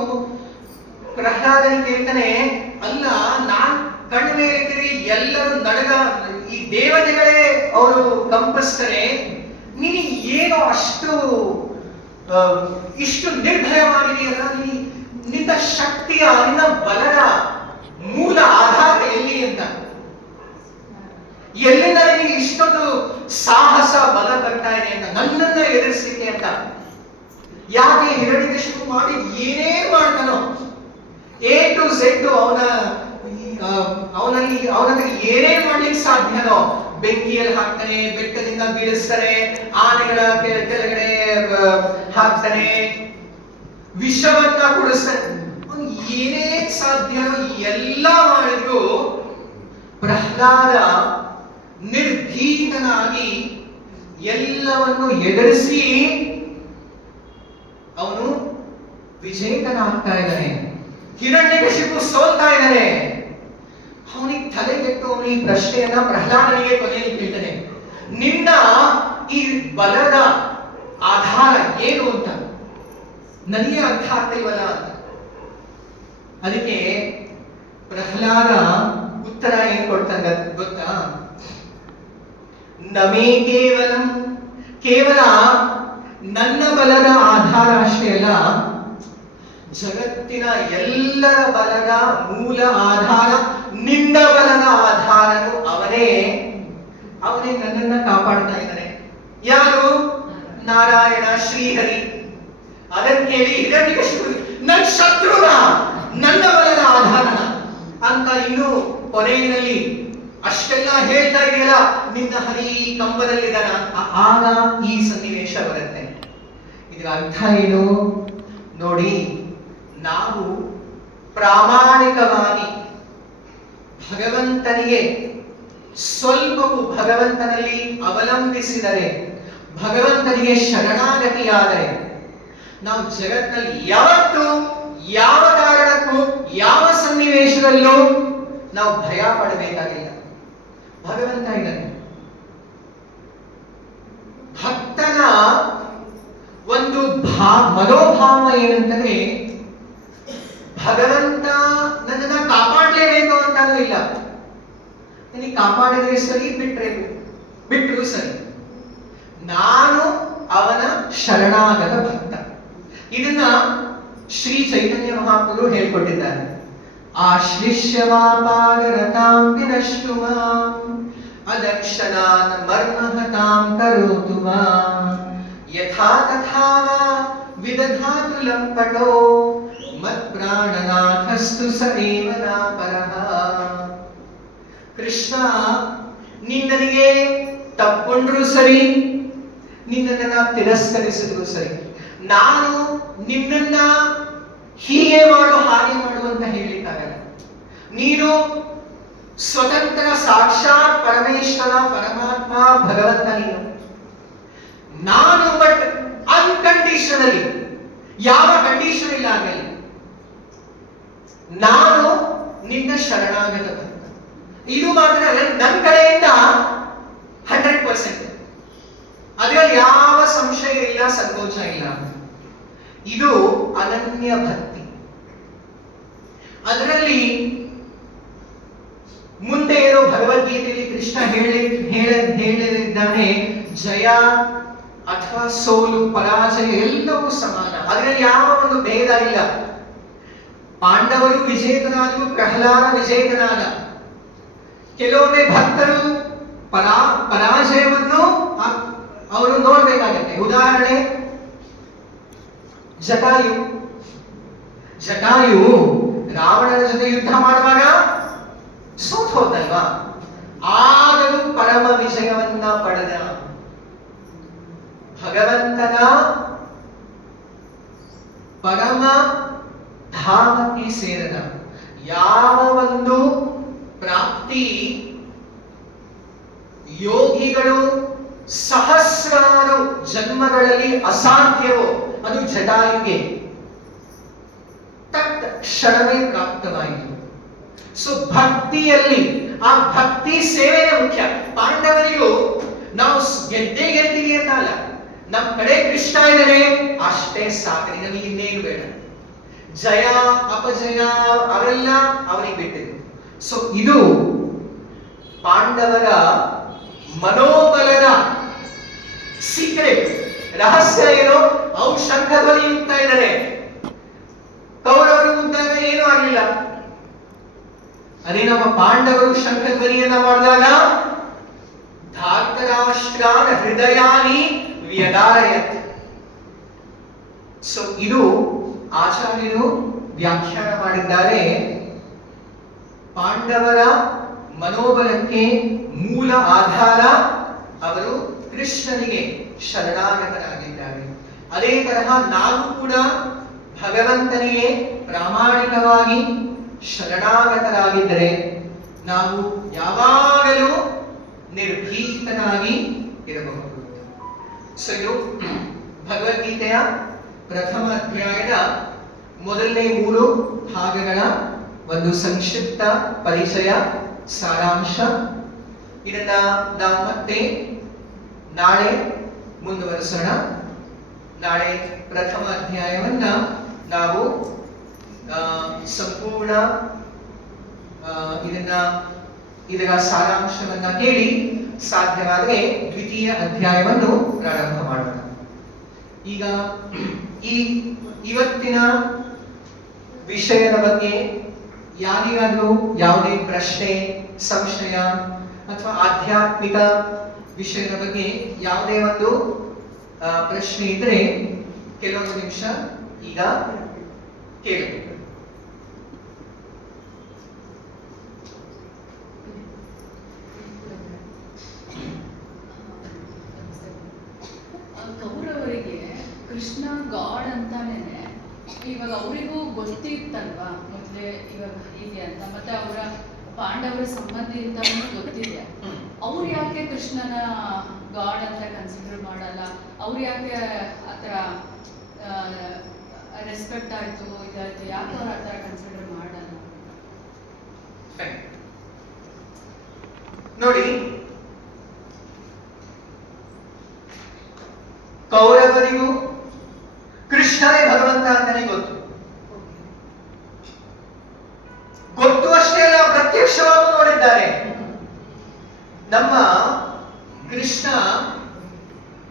ಪ್ರಹ್ಲಾದನಿಗೆ ಕೇಳ್ತಾನೆ, ಅಲ್ಲ ನಾನ್ ಕಣ್ಣು ಮೇಲೆತ್ತಿರಿ ಎಲ್ಲರೂ ನಡಗ, ಈ ದೇವತೆಗಳೇ ಅವರು ಕಂಪಿಸ್ತಾರೆ, ನೀನು ಏನೋ ಇಷ್ಟು ನಿರ್ಭಯವಾಗಿದೆಯಲ್ಲ, ನಿನ್ನ ಶಕ್ತಿಯ, ನಿನ್ನ ಬಲದ ಮೂಲ ಆಧಾರ ಎಲ್ಲಿ ಅಂತ, ಎಲ್ಲಿಂದ ನಿನಗೆ ಇಷ್ಟೊಂದು ಸಾಹಸ ಬಲ ಬರ್ತಾ ಇದೆ ಅಂತ, ನನ್ನನ್ನ ಎದುರಿಸಲಿಕ್ಕೆ ಅಂತ. ಯಾಕೆ? ಹಿರಣ್ಯಕಶಿಪು ಮಾಡಿ ಏನೇನ್ ಮಾಡ್ತಾನೋ A to Z ಅವನಲ್ಲಿ ಏನೇನ್ ಮಾಡ್ಲಿಕ್ಕೆ ಸಾಧ್ಯನೋ, ಬೆಂಕಿಯಲ್ಲಿ ಹಾಕ್ತಾನೆ, ಬೆಟ್ಟದಿಂದ ಬೀಳಿಸ್ತಾನೆ, ಆನೆಗಳ ಕೆಳಗಡೆ ಹಾಕ್ತಾನೆ, ವಿಷವನ್ನ ಕುಡಿಸ್ತಾನೆ, ಏನೇನ್ ಸಾಧ್ಯನೋ ಎಲ್ಲ ಮಾಡಿದ್ರು ಪ್ರಹ್ಲಾದ ನಿರ್ಭೀತನಾಗಿ ಎಲ್ಲವನ್ನು ಎದುರಿಸಿ ಅವನು ವಿಜೇತನಾಗ್ತಾ ಇದ್ದಾನೆ. ಹಿರಣ್ಯಕಶಿಪು ಸೋಲ್ತಾ ಇದ್ದಾನೆ. ಅವನಿಗೆ ತಲೆಗೆಟ್ಟು ಅವನಿಗೆ ಪ್ರಶ್ನೆಯನ್ನ ಪ್ರಹ್ಲಾದನಿಗೆ ಕೊನೆಯಲ್ಲಿ ಕೇಳ್ತಾನೆ, ನಿನ್ನ ಈ ಬಲದ ಆಧಾರ ಏನು ಅಂತ ನನಗೆ ಅರ್ಥ ಆಗ್ತಿಲ್ವಲ್ಲ ಅಂತ. ಅದಕ್ಕೆ ಪ್ರಹ್ಲಾದ ಉತ್ತರ ಏನ್ ಕೊಡ್ತಾನೆ ಗೊತ್ತಾ? ನಮೇ ಕೇವಲ ನನ್ನ ಬಲದ ಆಧಾರ ಅಷ್ಟೇ ಅಲ್ಲ, ಜಗತ್ತಿನ ಎಲ್ಲರ ಬಲದ ಮೂಲ ಆಧಾರ, ನಿನ್ನ ಬಲದ ಆಧಾರನು ಅವನೇ ನನ್ನನ್ನ ಕಾಪಾಡ್ತಾ ಇದ್ದಾನೆ. ಯಾರು? ನಾರಾಯಣ ಶ್ರೀಹರಿ. ಅದನ್ನ ಕೇಳಿ ಹಿರಣ್ಯಕಶಿಪು ನನ್ನ ಶತ್ರುನ, ನನ್ನ ಬಲದ ಆಧಾರನ ಅಂತ ಇನ್ನು ಕೊನೆಯಲ್ಲಿ ಅಷ್ಟೆಲ್ಲ ಹೇಳ್ತಾ ಇದೆಯಲ್ಲ, ನಿನ್ನ ಹರಿ ಕಂಬದಲ್ಲಿದ್ದಾನ. ಆಗ ಈ ಸನ್ನಿವೇಶ ಬರುತ್ತೆ. ಇದರ ಅರ್ಥ ಏನು ನೋಡಿ, ನಾವು ಪ್ರಾಮಾಣಿಕವಾಗಿ ಭಗವಂತನಿಗೆ ಸ್ವಲ್ಪವೂ ಭಗವಂತನಲ್ಲಿ ಅವಲಂಬಿಸಿದರೆ, ಭಗವಂತನಿಗೆ ಶರಣಾಗತಿಯಾದರೆ, ನಾವು ಜಗತ್ತಿನಲ್ಲಿ ಯಾವತ್ತೂ ಯಾವ ಕಾರಣಕ್ಕೂ ಯಾವ ಸನ್ನಿವೇಶದಲ್ಲೂ ನಾವು ಭಯ ಪಡಬೇಕಾಗಿಲ್ಲ. ಭಗವಂತ ಇದ್ದಾನೆ. ಭಕ್ತನ ಒಂದು ಮನೋಭಾವ ಏನಂತಂದ್ರೆ, ಭಗವಂತ ನನ್ನನ್ನ ಕಾಪಾಡಲೇಬೇಕು ಅಂತಾನೂ ಇಲ್ಲ, ನನಗೆ ಕಾಪಾಡಿದ್ರೆ ಸರಿ, ಬಿಟ್ರು ಸರಿ. ನಾನು ಅವನ ಶರಣಾಗತ ಭಕ್ತ. ಇದನ್ನ ಶ್ರೀ ಚೈತನ್ಯ ಮಹಾಪ್ರಭು ಹೇಳ್ಕೊಟ್ಟಿದ್ದಾರೆ. ಆಶ್ಲಿಷ್ಯವಾಪಾಗರತಾಂ ವಿನಷ್ಟು ಮಾಂ ಅದಕ್ಷಣಾನ್ ಮರ್ಮಹತಾಂ ಕರೋತು ಮಾಂ ಯಥಾ ತಥಾ ವಾ ವಿದಧಾತು ಲಂಪಟೋ ಮತ್ಪ್ರಾಣನಾಥಸ್ತು ಸ ಏವ ನ ಪರಃ. ಕೃಷ್ಣ, ನೀನ್ ನನಗೆ ತಪ್ಕೊಂಡ್ರು ಸರಿ, ನಿನ್ನನ್ನ ತಿರಸ್ಕರಿಸಿದ್ರು ಸರಿ, ನಾನು ನಿನ್ನನ್ನ ಹೀಗೆ ಮಾಡು ಹಾಗೆ ಮಾಡು ಅಂತ ಹೇಳಲಿಕ್ಕಾಗಲ್ಲ. ನೀನು ಸ್ವತಂತ್ರ ಸಾಕ್ಷಾತ್ ಪರಮೇಶ್ವರ, ಪರಮಾತ್ಮ, ಭಗವಂತ ನೀನು. ನಾನು ಬಟ್ ಅನ್ಕಂಡೀಷನಲಿ, ಯಾವ ಕಂಡೀಷನ್ ಇಲ್ಲ ಆಗಲಿ, ನಾನು ನಿನ್ನ ಶರಣಾಗತ ಭಕ್ತ. ಇದು ಮಾತ್ರ ನನ್ನ ಕಡೆಯಿಂದ 100%, ಅದರಲ್ಲಿ ಯಾವ ಸಂಶಯ ಇಲ್ಲ, ಸಂಕೋಚ ಇಲ್ಲ. ಇದು ಅನನ್ಯ ಭಕ್ತಿ. ಅದರಲ್ಲಿ ಮುಂದೆ ಏನೋ ಭಗವದ್ಗೀತೆಯಲ್ಲಿ ಕೃಷ್ಣ ಹೇಳಿದ್ದಾನೆ, ಜಯ ಅಥವಾ ಸೋಲು, ಪರಾಜಯ ಎಲ್ಲವೂ ಸಮಾನ, ಅದರಲ್ಲಿ ಯಾವ ಒಂದು ಭೇದ ಇಲ್ಲ. ಪಾಂಡವರು ವಿಜೇತನಾದರು, ಪ್ರಹ್ಲಾದ ವಿಜೇತನಾದ. ಕೆಲವೊಮ್ಮೆ ಭಕ್ತರು ಪರಾಜಯವನ್ನು ಅವರು ನೋಡ್ಬೇಕಾಗತ್ತೆ. ಉದಾಹರಣೆ, ಜಟಾಯು ರಾವಣನ ಜೊತೆ ಯುದ್ಧ ಮಾಡುವಾಗ ಸೋತ್ ಹೋದಲ್ವಾ, ಆದರೂ ಪರಮ ವಿಜಯವನ್ನ ಪಡೆದ. ಭಗವಂತನ ಪರಮ ಧಾಮಕ್ಕೆ ಸೇರದ ಯಾವ ಒಂದು ಪ್ರಾಪ್ತಿ ಯೋಗಿಗಳು ಸಹಸ್ರಾರು ಜನ್ಮಗಳಲ್ಲಿ ಅಸಾಧ್ಯವೋ ಅದು ಜಟಾಯುಗೆ ತತ್ಕ್ಷಣವೇ ಪ್ರಾಪ್ತವಾಯಿತು. ಸೊ ಭಕ್ತಿಯಲ್ಲಿ ಆ ಭಕ್ತಿ ಸೇವೆನೇ ಮುಖ್ಯ. ಪಾಂಡವರಿಗೂ ನಾವು ಗೆದ್ದಿವಿ ಅಂತ ಅಲ್ಲ, ನಮ್ಮ ಕಡೆ ಕೃಷ್ಣ ಇದ್ದಾರೆ ಅಷ್ಟೇ ಸಾಕು, ನಮಗೆ ಇನ್ನೇನು ಬೇಡ. ಜಯ ಅಪಜಯ ಅವೆಲ್ಲ ಅವನಿಗೆ ಬಿಟ್ಟಿದ್ದು. ಸೊ ಇದು ಪಾಂಡವರ ಮನೋಬಲದ ಸೀಕ್ರೆಟ್, ರಹಸ್ಯ ಏನು? ಅವ್ರು ಶಂಖಧ್ವನಿ ಯುಕ್ತ ಇದ್ದಾರೆ, ಕೌರವರು ಮುದ್ದಾಗ ಏನೂ ಆಗಲಿಲ್ಲ. ಅದೇ ನಮ್ಮ ಪಾಂಡವರು ಶಂಖಧ್ವನಿಯನ್ನ ಮಾಡಿದಾಗ ಧಾರ್ತರಾಷ್ಟ್ರಾನ ಹೃದಯಾನಿ ವ್ಯದಾರಯತ್. ಸೊ ಇದು ಆಚಾರ್ಯರು ವ್ಯಾಖ್ಯಾನ ಮಾಡಿದ್ದಾರೆ. ಪಾಂಡವರ ಮನೋಬಲಕ್ಕೆ ಮೂಲ ಆಧಾರ ಅವರು ಕೃಷ್ಣನಿಗೆ ಶರಣಾಗತರಾಗಿದ್ದಾರೆ. ಅದೇ ತರಹ ನಾವು ಕೂಡ ಭಗವಂತನಿಗೆ ಪ್ರಾಮಾಣಿಕವಾಗಿ ಶರಣಾಗತರಾಗಿದ್ದರೆ ನಾವು ಯಾವಾಗಲೂ ನಿರ್ಭೀತನಾಗಿ ಇರಬಹುದು. ಸೊ ಇದು ಭಗವದ್ಗೀತೆಯ ಪ್ರಥಮ ಅಧ್ಯಾಯದ ಮೊದಲನೇ 3 ಭಾಗಗಳ ಒಂದು ಸಂಕ್ಷಿಪ್ತ ಪರಿಚಯ, ಸಾರಾಂಶ. ಇದನ್ನ ನಾವು ಮತ್ತೆ ನಾಳೆ ಮುಂದುವರಿಸೋಣ. ನಾಳೆ ಪ್ರಥಮ ಅಧ್ಯಾಯವನ್ನ ನಾವು ಸಂಪೂರ್ಣ ಇದರ ಸಾರಾಂಶವನ್ನ ಕೇಳಿ ಸಾಧ್ಯವಾದರೆ ದ್ವಿತೀಯ ಅಧ್ಯಾಯವನ್ನು ಪ್ರಾರಂಭ ಮಾಡೋಣ. ಈಗ ಇವತ್ತಿನ ವಿಷಯದ ಬಗ್ಗೆ ಯಾರಿಗಾದ್ರೂ ಯಾವುದೇ ಪ್ರಶ್ನೆ, ಸಂಶಯ ಅಥವಾ ಆಧ್ಯಾತ್ಮಿಕ ವಿಷಯದ ಬಗ್ಗೆ ಯಾವುದೇ ಒಂದು ಪ್ರಶ್ನೆ ಇದ್ರೆ ಕೆಲವೊಂದು ನಿಮಿಷ ಈಗ ಕೇಳಬೇಕು. ಕೌರವರಿಗೆ ಕೃಷ್ಣ ಗಾಡ್ ಅಂತಾನೆ ಇವಾಗ ಅವರಿಗೂ ಗೊತ್ತಿತ್ತಲ್ವಾ ಮೊದಲೇ ಇವಾಗ ಹೀಗೆ ಅಂತ, ಮತ್ತೆ ಅವರ ಪಾಂಡವರ ಸಂಬಂಧಿ ಅಂತಾನು ಗೊತ್ತಿದೆ. ಅವ್ರು ಯಾಕೆ ಕೃಷ್ಣನ ಗಾಡ್ ಅಂತ ಕನ್ಸಿಡರ್ ಮಾಡಲ್ಲ? ಅವ್ರು ಯಾಕೆ ಆತರ ರೆಸ್ಪೆಕ್ಟ್ ಆಯ್ತು ಇದಾಯ್ತು, ಯಾಕೆ ಅವ್ರು ಆತರ ಕನ್ಸಿಡರ್ ಮಾಡಲ್ಲ? ನೋಡಿ, ಕೌರವರಿಗೂ ಕೃಷ್ಣನೇ ಭಗವಂತ ಅಂತಾನೆ ಗೊತ್ತು ಅಷ್ಟೇ ಅಲ್ಲ, ಪ್ರತ್ಯಕ್ಷವಾಗಿ ನೋಡಿದ್ದಾರೆ. ನಮ್ಮ ಕೃಷ್ಣ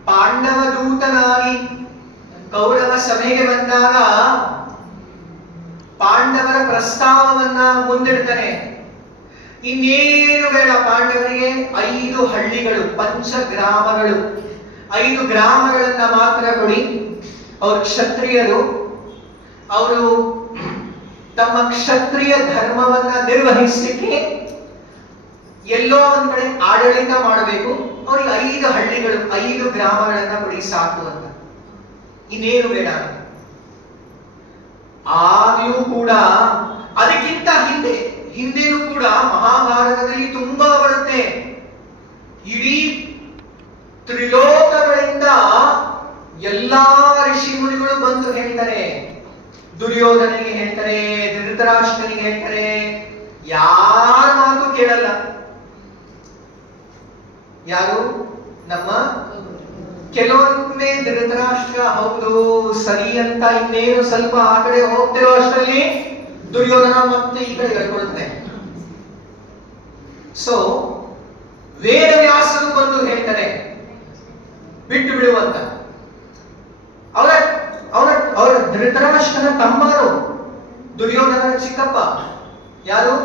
ಪಾಂಡವ ದೂತನಾಗಿ ಕೌರವ ಸಭೆಗೆ ಬಂದಾಗ ಪಾಂಡವರ ಪ್ರಸ್ತಾವವನ್ನ ಮುಂದಿಡ್ತಾನೆ. ಇನ್ನೇನು ಬೇಡ ಪಾಂಡವರಿಗೆ, 5 ಹಳ್ಳಿಗಳು, ಪಂಚಗ್ರಾಮಗಳು, 5 ಗ್ರಾಮಗಳನ್ನ ಮಾತ್ರ ಕೊಡಿ. ಅವರು ಕ್ಷತ್ರಿಯರು, ಅವರು ತಮ್ಮ ಕ್ಷತ್ರಿಯ ಧರ್ಮವನ್ನ ನಿರ್ವಹಿಸಲಿಕ್ಕೆ ಎಲ್ಲೋ ಒಂದ್ ಕಡೆ ಆಡಳಿತ ಮಾಡಬೇಕು. ಅವ್ರಿಗೆ 5 ಹಳ್ಳಿಗಳು, 5 ಗ್ರಾಮಗಳನ್ನ ಕೊಡಿ ಸಾಕು ಅಂತ. ಇನ್ನೇನು ಬೇಡ. ಆಗ್ಲೂ ಕೂಡ ಅದಕ್ಕಿಂತ ಹಿಂದೆನೂ ಕೂಡ ಮಹಾಭಾರತದಲ್ಲಿ ತುಂಬಾ ಬರುತ್ತೆ. ಇಡೀ ತ್ರಿಲೋಕಗಳಿಂದ ಎಲ್ಲಾ ಋಷಿ ಮುನಿಗಳು ಬಂದು ಹೇಳ್ತಾರೆ. ದುರ್ಯೋಧನಿಗೆ ಹೇಳ್ತಾರೆ, ಧೃತರಾಷ್ಟ್ರನಿಗೆ ಹೇಳ್ತಾರೆ, ಯಾರ ಮಾತು ಕೇಳಲ್ಲ. ಯಾರು? ನಮ್ಮ ಕೆಲವೊಮ್ಮೆ ಧೃತರಾಷ್ಟ್ರ ಹೌದು ಸರಿ ಅಂತ ಇನ್ನೇನು ಸ್ವಲ್ಪ ಆ ಕಡೆ ಹೋಗ್ತಿರೋ ಅಷ್ಟರಲ್ಲಿ ದುರ್ಯೋಧನ ಮತ್ತೆ ಈ ಕಡೆ ಹೇಳ್ಕೊಳ್ತಾನೆ. ಸೊ ವೇದವ್ಯಾಸರು ಬಂದು ಹೇಳ್ತಾರೆ ಬಿಟ್ಟು ಬಿಡುವಂತ. ಅವರ ಧೃತರಾಷ್ಟ್ರನ ತಮ್ಮರು, ದುರ್ಯೋಧನನ ಚಿಕ್ಕಪ್ಪ ಯಾರು?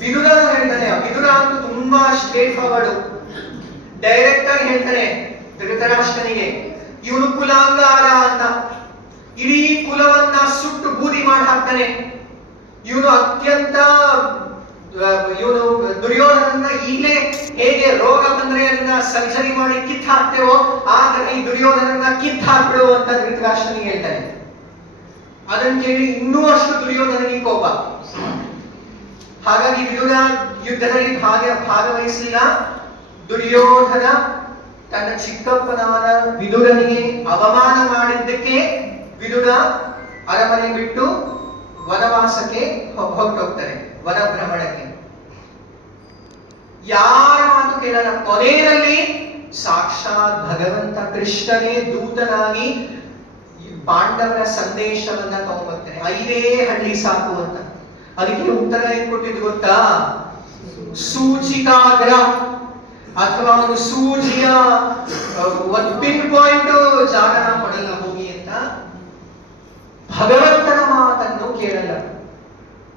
ವಿದುರ ಹೇಳ್ತಾನೆ. ವಿದುರ ಅಂತೂ ತುಂಬಾ ಸ್ಟ್ರೇಟ್ ಫಾರ್ವರ್ಡ್, ಡೈರೆಕ್ಟ್ ಆಗಿ ಹೇಳ್ತಾನೆ ಧೃತರಾಷ್ಟ್ರನಿಗೆ, ಇವನು ಕುಲಾಂಗಾರ ಅಂತ. ಇಡೀ ಕುಲವನ್ನ ಸುಟ್ಟು ಬೂದಿ ಮಾಡಿ ಹಾಕ್ತಾನೆ. ಇವನು ಅತ್ಯಂತ ಇವನು ದುರ್ಯೋಧನನ್ನ ಈಗಲೇ ಹೇಗೆ ರೋಗ ಬಂದ್ರೆ ಅದನ್ನ ಸರ್ಜರಿ ಮಾಡಿ ಕಿತ್ ಹಾಕ್ತೇವೋ ಆಗ ಈ ದುರ್ಯೋಧನನ್ನ ಕಿತ್ ಹಾಕ್ಬಿಡು ಅಂತ ಧೃತರಾಷ್ಟ್ರನಿಗೆ ಹೇಳ್ತಾನೆ. ಅದನ್ನ ಕೇಳಿ ಇನ್ನೂ ಅಷ್ಟು ದುರ್ಯೋಧನಿಗೆ ಕೋಪ. ಹಾಗಾಗಿ ವಿದುರ ಯುದ್ಧದಲ್ಲಿ ಭಾಗವಹಿಸಲಿಲ್ಲ. ದುರ್ಯೋಧನ ತನ್ನ ಚಿಕ್ಕಪ್ಪನಾದ ವಿದುರನಿಗೆ ಅವಮಾನ ಮಾಡಿದ್ದಕ್ಕೆ ವಿದುರ ಅರಮನೆ ಬಿಟ್ಟು ವನವಾಸಕ್ಕೆ ಹೊರಟೋಗ್ತಾರೆ, ವನಭ್ರಮಣಕ್ಕೆ. ಯಾರ ಮಾತು ಕೇಳಲ್ಲ. ಕೊನೆಯಲ್ಲಿ ಸಾಕ್ಷಾತ್ ಭಗವಂತ ಕೃಷ್ಣನೇ ದೂತನಾಗಿ ಪಾಂಡವರ ಸಂದೇಶವನ್ನ ತಗೊಂಡ್ಬರ್ತಾನೆ. 5 ಹಳ್ಳಿ ಸಾಕು ಅಂತ. ಅದಕ್ಕೆ ಉತ್ತರ ಏನ್ ಕೊಟ್ಟಿದ್ದು ಗೊತ್ತಾ? ಸೂಚಿಕಾಗ್ರ ಅಥವಾ ಒಂದು ಸೂಜಿಯ ಒಂದು ಪಿನ್ ಪಾಯಿಂಟ್ ಜಾಗನ ಕೊಡಲ್ಲ ಹೋಗಿ ಅಂತ. ಭಗವಂತನ ಮಾತನ್ನು ಕೇಳಲ್ಲ.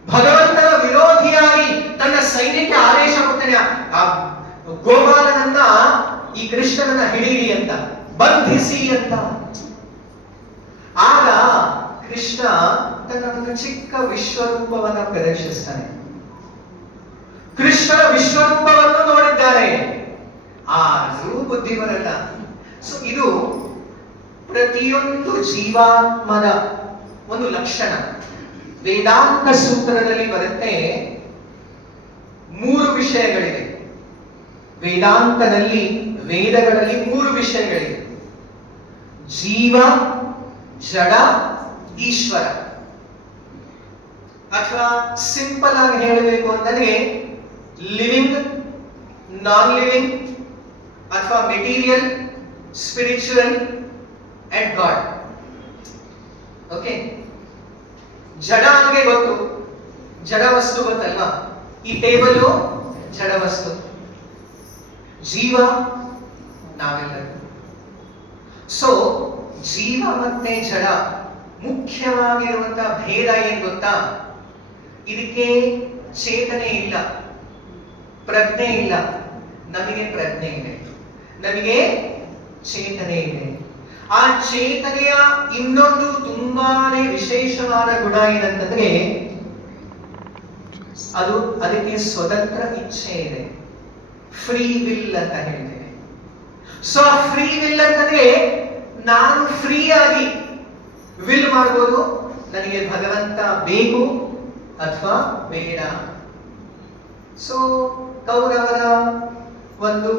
ಭಗವಂತನ ವಿರೋಧಿಯಾಗಿ ತನ್ನ ಸೈನ್ಯಕ್ಕೆ ಆದೇಶ ಕೊಡ್ತಾನೆ, ಆ ಗೋಪಾಲನನ್ನ ಈ ಕೃಷ್ಣನನ್ನ ಹಿಡೀರಿ ಅಂತ, ಬಂಧಿಸಿ ಅಂತ. ಆಗ ಕೃಷ್ಣ ತನ್ನ ಒಂದು ಚಿಕ್ಕ ವಿಶ್ವರೂಪವನ್ನ ಪ್ರದರ್ಶಿಸ್ತಾನೆ. ಕೃಷ್ಣನ ವಿಶ್ವರೂಪವನ್ನು ನೋಡಿದ್ದಾರೆ, ಆದರೂ ಬುದ್ಧಿ ಬರಲ್ಲ. ಸೊ ಇದು ಪ್ರತಿಯೊಂದು ಜೀವಾತ್ಮದ ಒಂದು ಲಕ್ಷಣ. ವೇದಾಂತ ಸೂತ್ರದಲ್ಲಿ ಬರುತ್ತೆ 3 ವಿಷಯಗಳಿವೆ. ವೇದಾಂತದಲ್ಲಿ, ವೇದಗಳಲ್ಲಿ 3 ವಿಷಯಗಳಿವೆ: ಜೀವ, ಜಡ, ಈಶ್ವರ. ಅಥವಾ ಸಿಂಪಲ್ ಆಗಿ ಹೇಳಬೇಕು ಅಂತಂದ್ರೆ ಲಿವಿಂಗ್, ನಾನ್ ಲಿವಿಂಗ್, ಅಥವಾ material, spiritual and god. Okay. ಜಡ ಅಂದ್ರೆ ಗೊತ್ತು, ಜಡ ವಸ್ತು ಗೊತ್ತಲ್ವಾ? ಈ ಟೇಬಲ್ ಜಡ ವಸ್ತು. ಜೀವ ನಾವೆಲ್ಲರೂ. ಸೊ ಜೀವ ಮತ್ತೆ ಜಡ ಮುಖ್ಯವಾಗಿರುವಂತಹ ಭೇದ ಏನ್ ಗೊತ್ತಾ? ಇದಕ್ಕೆ ಚೇತನೆ ಇಲ್ಲ, ಪ್ರಜ್ಞೆ ಇಲ್ಲ. ನಮಗೆ ಪ್ರಜ್ಞೆ ಇದೆ, ನಮಗೆ ಚೇತನೆ ಇದೆ. ಆ ಚೇತನೆಯ ಇನ್ನೊಂದು ತುಂಬಾನೇ ವಿಶೇಷವಾದ ಗುಣ ಏನಂತಂದ್ರೆ ಅದಕ್ಕೆ ಸ್ವತಂತ್ರ ಇಚ್ಛೆ ಇದೆ, ಫ್ರೀ ವಿಲ್ ಅಂತ ಹೇಳ್ತೇವೆ. ಸೊ ಫ್ರೀ ವಿಲ್ ಅಂತಂದ್ರೆ ನಾನು ಫ್ರೀ ಆಗಿ ವಿಲ್ ಮಾಡಬಹುದು, ನನಗೆ ಭಗವಂತ ಬೇಕು ಅಥವಾ ಬೇಡ. ಸೊ ಕೌರವರ ಒಂದು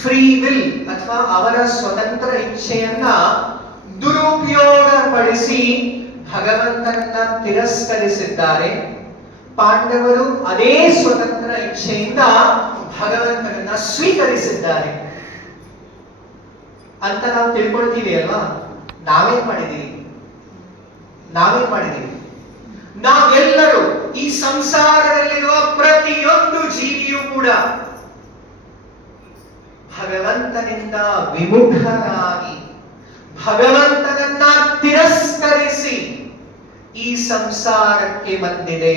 ಫ್ರೀ ವಿಲ್ ಅಥವಾ ಅವರ ಸ್ವತಂತ್ರ ಇಚ್ಛೆಯನ್ನ ದುರುಪಯೋಗ ಪಡಿಸಿ ಭಗವಂತನನ್ನ ತಿರಸ್ಕರಿಸಿದ್ದಾರೆ. ಪಾಂಡವರು ಅದೇ ಸ್ವತಂತ್ರ ಇಚ್ಛೆಯಿಂದ ಭಗವಂತನನ್ನ ಸ್ವೀಕರಿಸಿದ್ದಾರೆ ಅಂತ ನಾವು ತಿಳ್ಕೊಳ್ತೀವಿ ಅಲ್ವಾ? ನಾವೇನ್ ಮಾಡಿದೀವಿ? ನಾವೆಲ್ಲರೂ ಈ ಸಂಸಾರದಲ್ಲಿರುವ ಪ್ರತಿಯೊಂದು ಜೀವಿಯೂ ಕೂಡ ಭಗವಂತನಿಂದ ವಿಮುಖರಾಗಿ ಭಗವಂತನನ್ನ ತಿರಸ್ಕರಿಸಿ ಈ ಸಂಸಾರಕ್ಕೆ ಬಂದಿದೆ.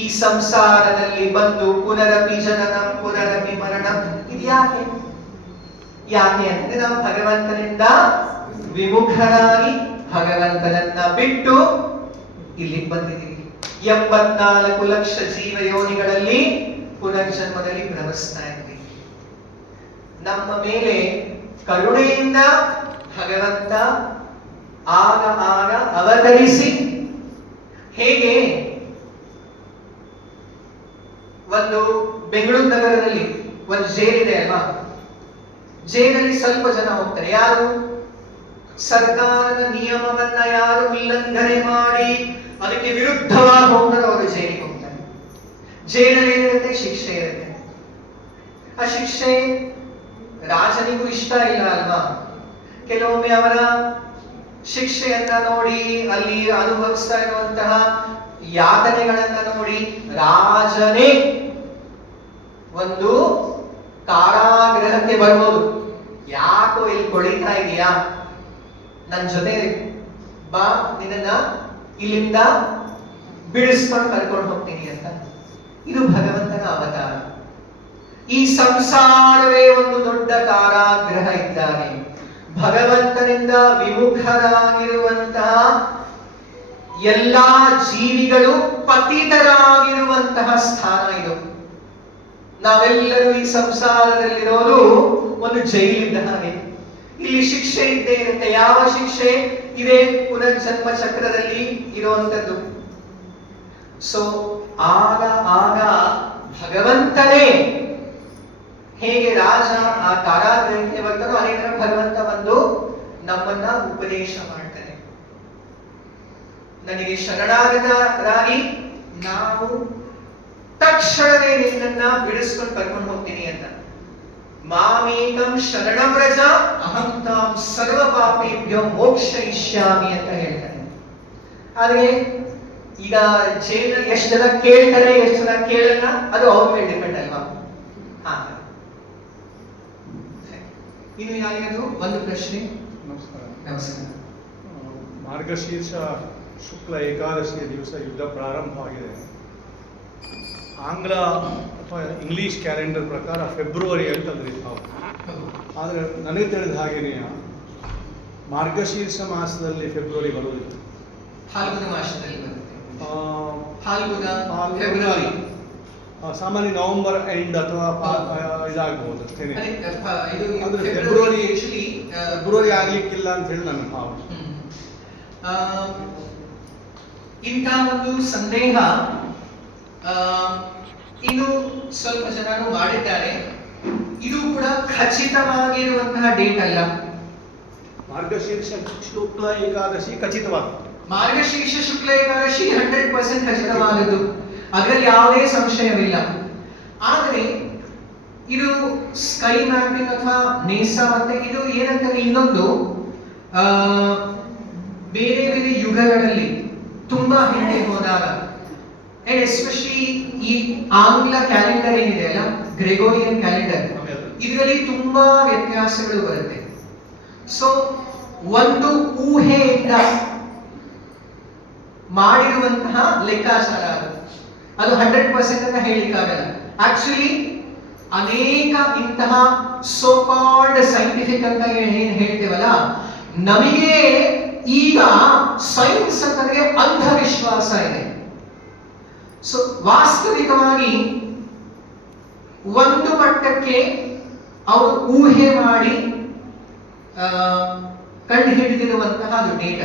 ಈ ಸಂಸಾರದಲ್ಲಿ ಬಂದು ಪುನರಪಿ ಜನನಂ ಪುನರಪಿ ಮರಣಂ. ಇದು ಯಾಕೆ ಅಂದ್ರೆ ನಾವು ಭಗವಂತನಿಂದ ವಿಮುಖರಾಗಿ ಭಗವಂತನನ್ನ ಬಿಟ್ಟು ಇಲ್ಲಿಗೆ ಬಂದಿದ್ದೀವಿ. 84 ಲಕ್ಷ ಜೀವ ಯೋನಿಗಳಲ್ಲಿ ಪುನರ್ಜನ್ಮದಲ್ಲಿ ಭ್ರಮಿಸ್ತಾ ಇದ್ದೀವಿ. ನಮ್ಮ ಮೇಲೆ ಕರುಣೆಯಿಂದ ಭಗವಂತ ಆಗ ಅವತರಿಸಿ, ಹೇಗೆ ಒಂದು ಬೆಂಗಳೂರು ನಗರದಲ್ಲಿ ಒಂದು ಜೈಲಿದೆ ಅಲ್ವಾ, ಜೈಲಲ್ಲಿ ಸ್ವಲ್ಪ ಜನ ಹೋಗ್ತಾರೆ. ಯಾರು? ಸರ್ಕಾರದ ನಿಯಮವನ್ನ ಯಾರು ಉಲ್ಲಂಘನೆ ಮಾಡಿ ಅದಕ್ಕೆ ವಿರುದ್ಧವಾಗಿ ಹೋಗ್ತಾರೆ ಅವರು ಜೈಲಿಗೆ ಹೋಗ್ತಾರೆ. ಜೈಲಲ್ಲಿ ಏನಿರುತ್ತೆ? ಶಿಕ್ಷೆ ಇರುತ್ತೆ. ಆ ಶಿಕ್ಷೆ ರಾಜನಿಗೂ ಇಷ್ಟ ಇಲ್ಲ ಅಲ್ವಾ. ಕೆಲವೊಮ್ಮೆ ಅವರ ಶಿಕ್ಷೆಯನ್ನ ನೋಡಿ, ಅಲ್ಲಿ ಅನುಭವಿಸ್ತಾ ಇರುವಂತಹ ಯಾತನೆಗಳನ್ನ ನೋಡಿ ರಾಜನೇ ಒಂದು ಕಾರಾಗೃಹಕ್ಕೆ ಬರ್ಬೋದು. ಯಾಕೋ ಇಲ್ಲಿ ಕೊಳಿತಾ ಇದೆಯಾ, ನನ್ನ ಜೊತೆ ಬಾ, ನಿನ್ನ ಇಲ್ಲಿಂದ ಬಿಡಿಸ್ಕೊಂಡು ಕರ್ಕೊಂಡು ಹೋಗ್ತೀನಿ ಅಂತ. ಇದು ಭಗವಂತನ ಅವತಾರ. ಈ ಸಂಸಾರವೇ ಒಂದು ದೊಡ್ಡ ಕಾರಾಗೃಹ ಇದ್ದಾನೆ. ಭಗವಂತನಿಂದ ವಿಮುಖರಾಗಿರುವಂತಹ ಎಲ್ಲಾ ಜೀವಿಗಳು ಪತಿತರಾಗಿರುವಂತಹ ಸ್ಥಾನ ಇದು. ನಾವೆಲ್ಲರೂ ಈ ಸಂಸಾರದಲ್ಲಿರೋದು ಒಂದು ಜೈಲಿದ್ದ ಹಾಗೆ. ಇಲ್ಲಿ ಶಿಕ್ಷೆ ಇದ್ದೇ ಇರುತ್ತೆ. ಯಾವ ಶಿಕ್ಷೆ? ಇದೇ ಪುನರ್ಜನ್ಮ ಚಕ್ರದಲ್ಲಿ ಇರುವಂತದ್ದು. ಸೊ ಆಗ ಭಗವಂತನೇ ಹೇಗೆ ರಾಜ ಆ ಕಾರಾಗೃಹಕ್ಕೆ ಬರ್ತಾರೋ ಅದೇ ತರ ಭಗವಂತ ಬಂದು ನಮ್ಮನ್ನ ಉಪದೇಶ ಮಾಡ್ತಾನೆ. ನನಗೆ ಶರಣಾಗತರಾಗಿ ನಾವು ತಕ್ಷಣವೇ ನಿನ್ನನ್ನ ಬಿಡಿಸ್ಕೊಂಡು ಕರ್ಕೊಂಡು ಹೋಗ್ತೀನಿ ಅಂತ. ಮಾಮೇಕಂ ಶರಣಂ ವ್ರಜ ಅಹಂ ತಾಂ ಸರ್ವ ಪಾಪೇಭ್ಯೋ ಮೋಕ್ಷಯಿಷ್ಯಾಮಿ ಅಂತ ಹೇಳ್ತಾನೆ. ಆದ್ರೆ ಈಗ ಜೈಲಲ್ಲಿ ಎಷ್ಟು ಜನ ಕೇಳ್ತಾರೆ, ಎಷ್ಟು ಜನ ಕೇಳಲ್ಲ, ಅದು ಅವ್ರ ಮೇಲೆ ಡಿಪೆಂಡ್ ಅಲ್ವಾ. ಇನ್ನು ಯಾರಿಗಾದ್ರು ಒಂದು ಪ್ರಶ್ನೆ? ನಮಸ್ಕಾರ. ಮಾರ್ಗಶೀರ್ಷ ಶುಕ್ಲ ಏಕಾದಶಿಯ ದಿವಸ ಯುದ್ಧ ಪ್ರಾರಂಭವಾಗಿದೆ. ಆಂಗ್ಲ ಅಥವಾ ಇಂಗ್ಲಿಷ್ ಕ್ಯಾಲೆಂಡರ್ ಪ್ರಕಾರ ಫೆಬ್ರವರಿ ಅಂತಂದ್ರೆ ಆದರೆ ನನಗೆ ತಿಳಿದ ಹಾಗೇನೆ ಮಾರ್ಗಶೀರ್ಷ ಮಾಸದಲ್ಲಿ ಫೆಬ್ರವರಿ ಬರುವುದಿಲ್ಲ. ಫಾಲ್ಗುಣ ಮಾಸದಲ್ಲಿ ಬರುತ್ತೆ. ಫೆಬ್ರವರಿ ಸಾಮಾನ್ಯ ನವೆಂಬರ್ ಎಂಡ್ ಅಥವಾ ಇದಾಗಬಹುದು ಅಷ್ಟೇನೆ. ಇದು ಫೆಬ್ರವರಿ ಆಕ್ಚುಲಿ ಫೆಬ್ರವರಿ ಆಗ್ಲಿಕ್ಕಿಲ್ಲ ಅಂತ ಹೇಳಿ ನನ್ನ ಭಾವನೆ. ಇಂಥ ಒಂದು ಸಂದೇಹ ಇನ್ನು ಸ್ವಲ್ಪ ಜನರು ಮಾಡಿದ್ದಾರೆ. ಇದು ಕೂಡ ಖಚಿತವಾಗಿರುವಂತಹ ಡೇಟ್ ಅಲ್ಲ. ಮಾರ್ಗಶೀರ್ಷ ಶುಕ್ಲ ಏಕಾದಶಿ ಖಚಿತವಾದ. ಮಾರ್ಗಶೀರ್ಷ ಶುಕ್ಲ ಏಕಾದಶಿ 100% ಖಚಿತವಾದದ್ದು, ಅದರಲ್ಲಿ ಯಾವುದೇ ಸಂಶಯವಿಲ್ಲ. ಆದರೆ ಇದು ಸ್ಕೈ ಮ್ಯಾಪಿಂಗ್ ಅಥವಾ ನೇಸಾ ಮತ್ತೆ ಇದು ಏನಂತಾರೆ, ಇನ್ನೊಂದು ಬೇರೆ ಬೇರೆ ಯುಗಗಳಲ್ಲಿ ತುಂಬಾ ಹಿಂದೆ ಹೋದಾಗ, ಅಂಡ್ ಎಸ್ಪೆಷಲಿ ಈ ಆಂಗ್ಲ ಕ್ಯಾಲೆಂಡರ್ ಏನಿದೆ ಅಲ್ಲ, ಗ್ರೆಗೋರಿಯನ್ ಕ್ಯಾಲೆಂಡರ್, ಇದರಲ್ಲಿ ತುಂಬಾ ವ್ಯತ್ಯಾಸಗಳು ಬರುತ್ತೆ. ಸೊ ಒಂದು ಊಹೆಯಿಂದ ಮಾಡಿರುವಂತಹ ಲೆಕ್ಕಾಚಾರ ಅದು 100% ಅಂತ ಹೇಳಿಕ್ಕಾಗಲ್ಲ. ಆಕ್ಚುಲಿ ಅನೇಕ ಇಂತಹ ಸೋ ಕಾಲ್ಡ್ ಸೈಂಟಿಫಿಕ್ ಅಂತ ಏನ್ ಹೇಳ್ತೇವಲ್ಲ, ನಮಗೆ ಈಗ ಸೈನ್ಸ್ ಅಂತಂದ್ರೆ ಅಂಧವಿಶ್ವಾಸ ಇದೆ. ಸೊ ವಾಸ್ತವಿಕವಾಗಿ ಒಂದು ಮಟ್ಟಕ್ಕೆ ಅವರು ಊಹೆ ಮಾಡಿ ಕಂಡು ಹಿಡಿದಿರುವಂತಹ ಡೇಟಾ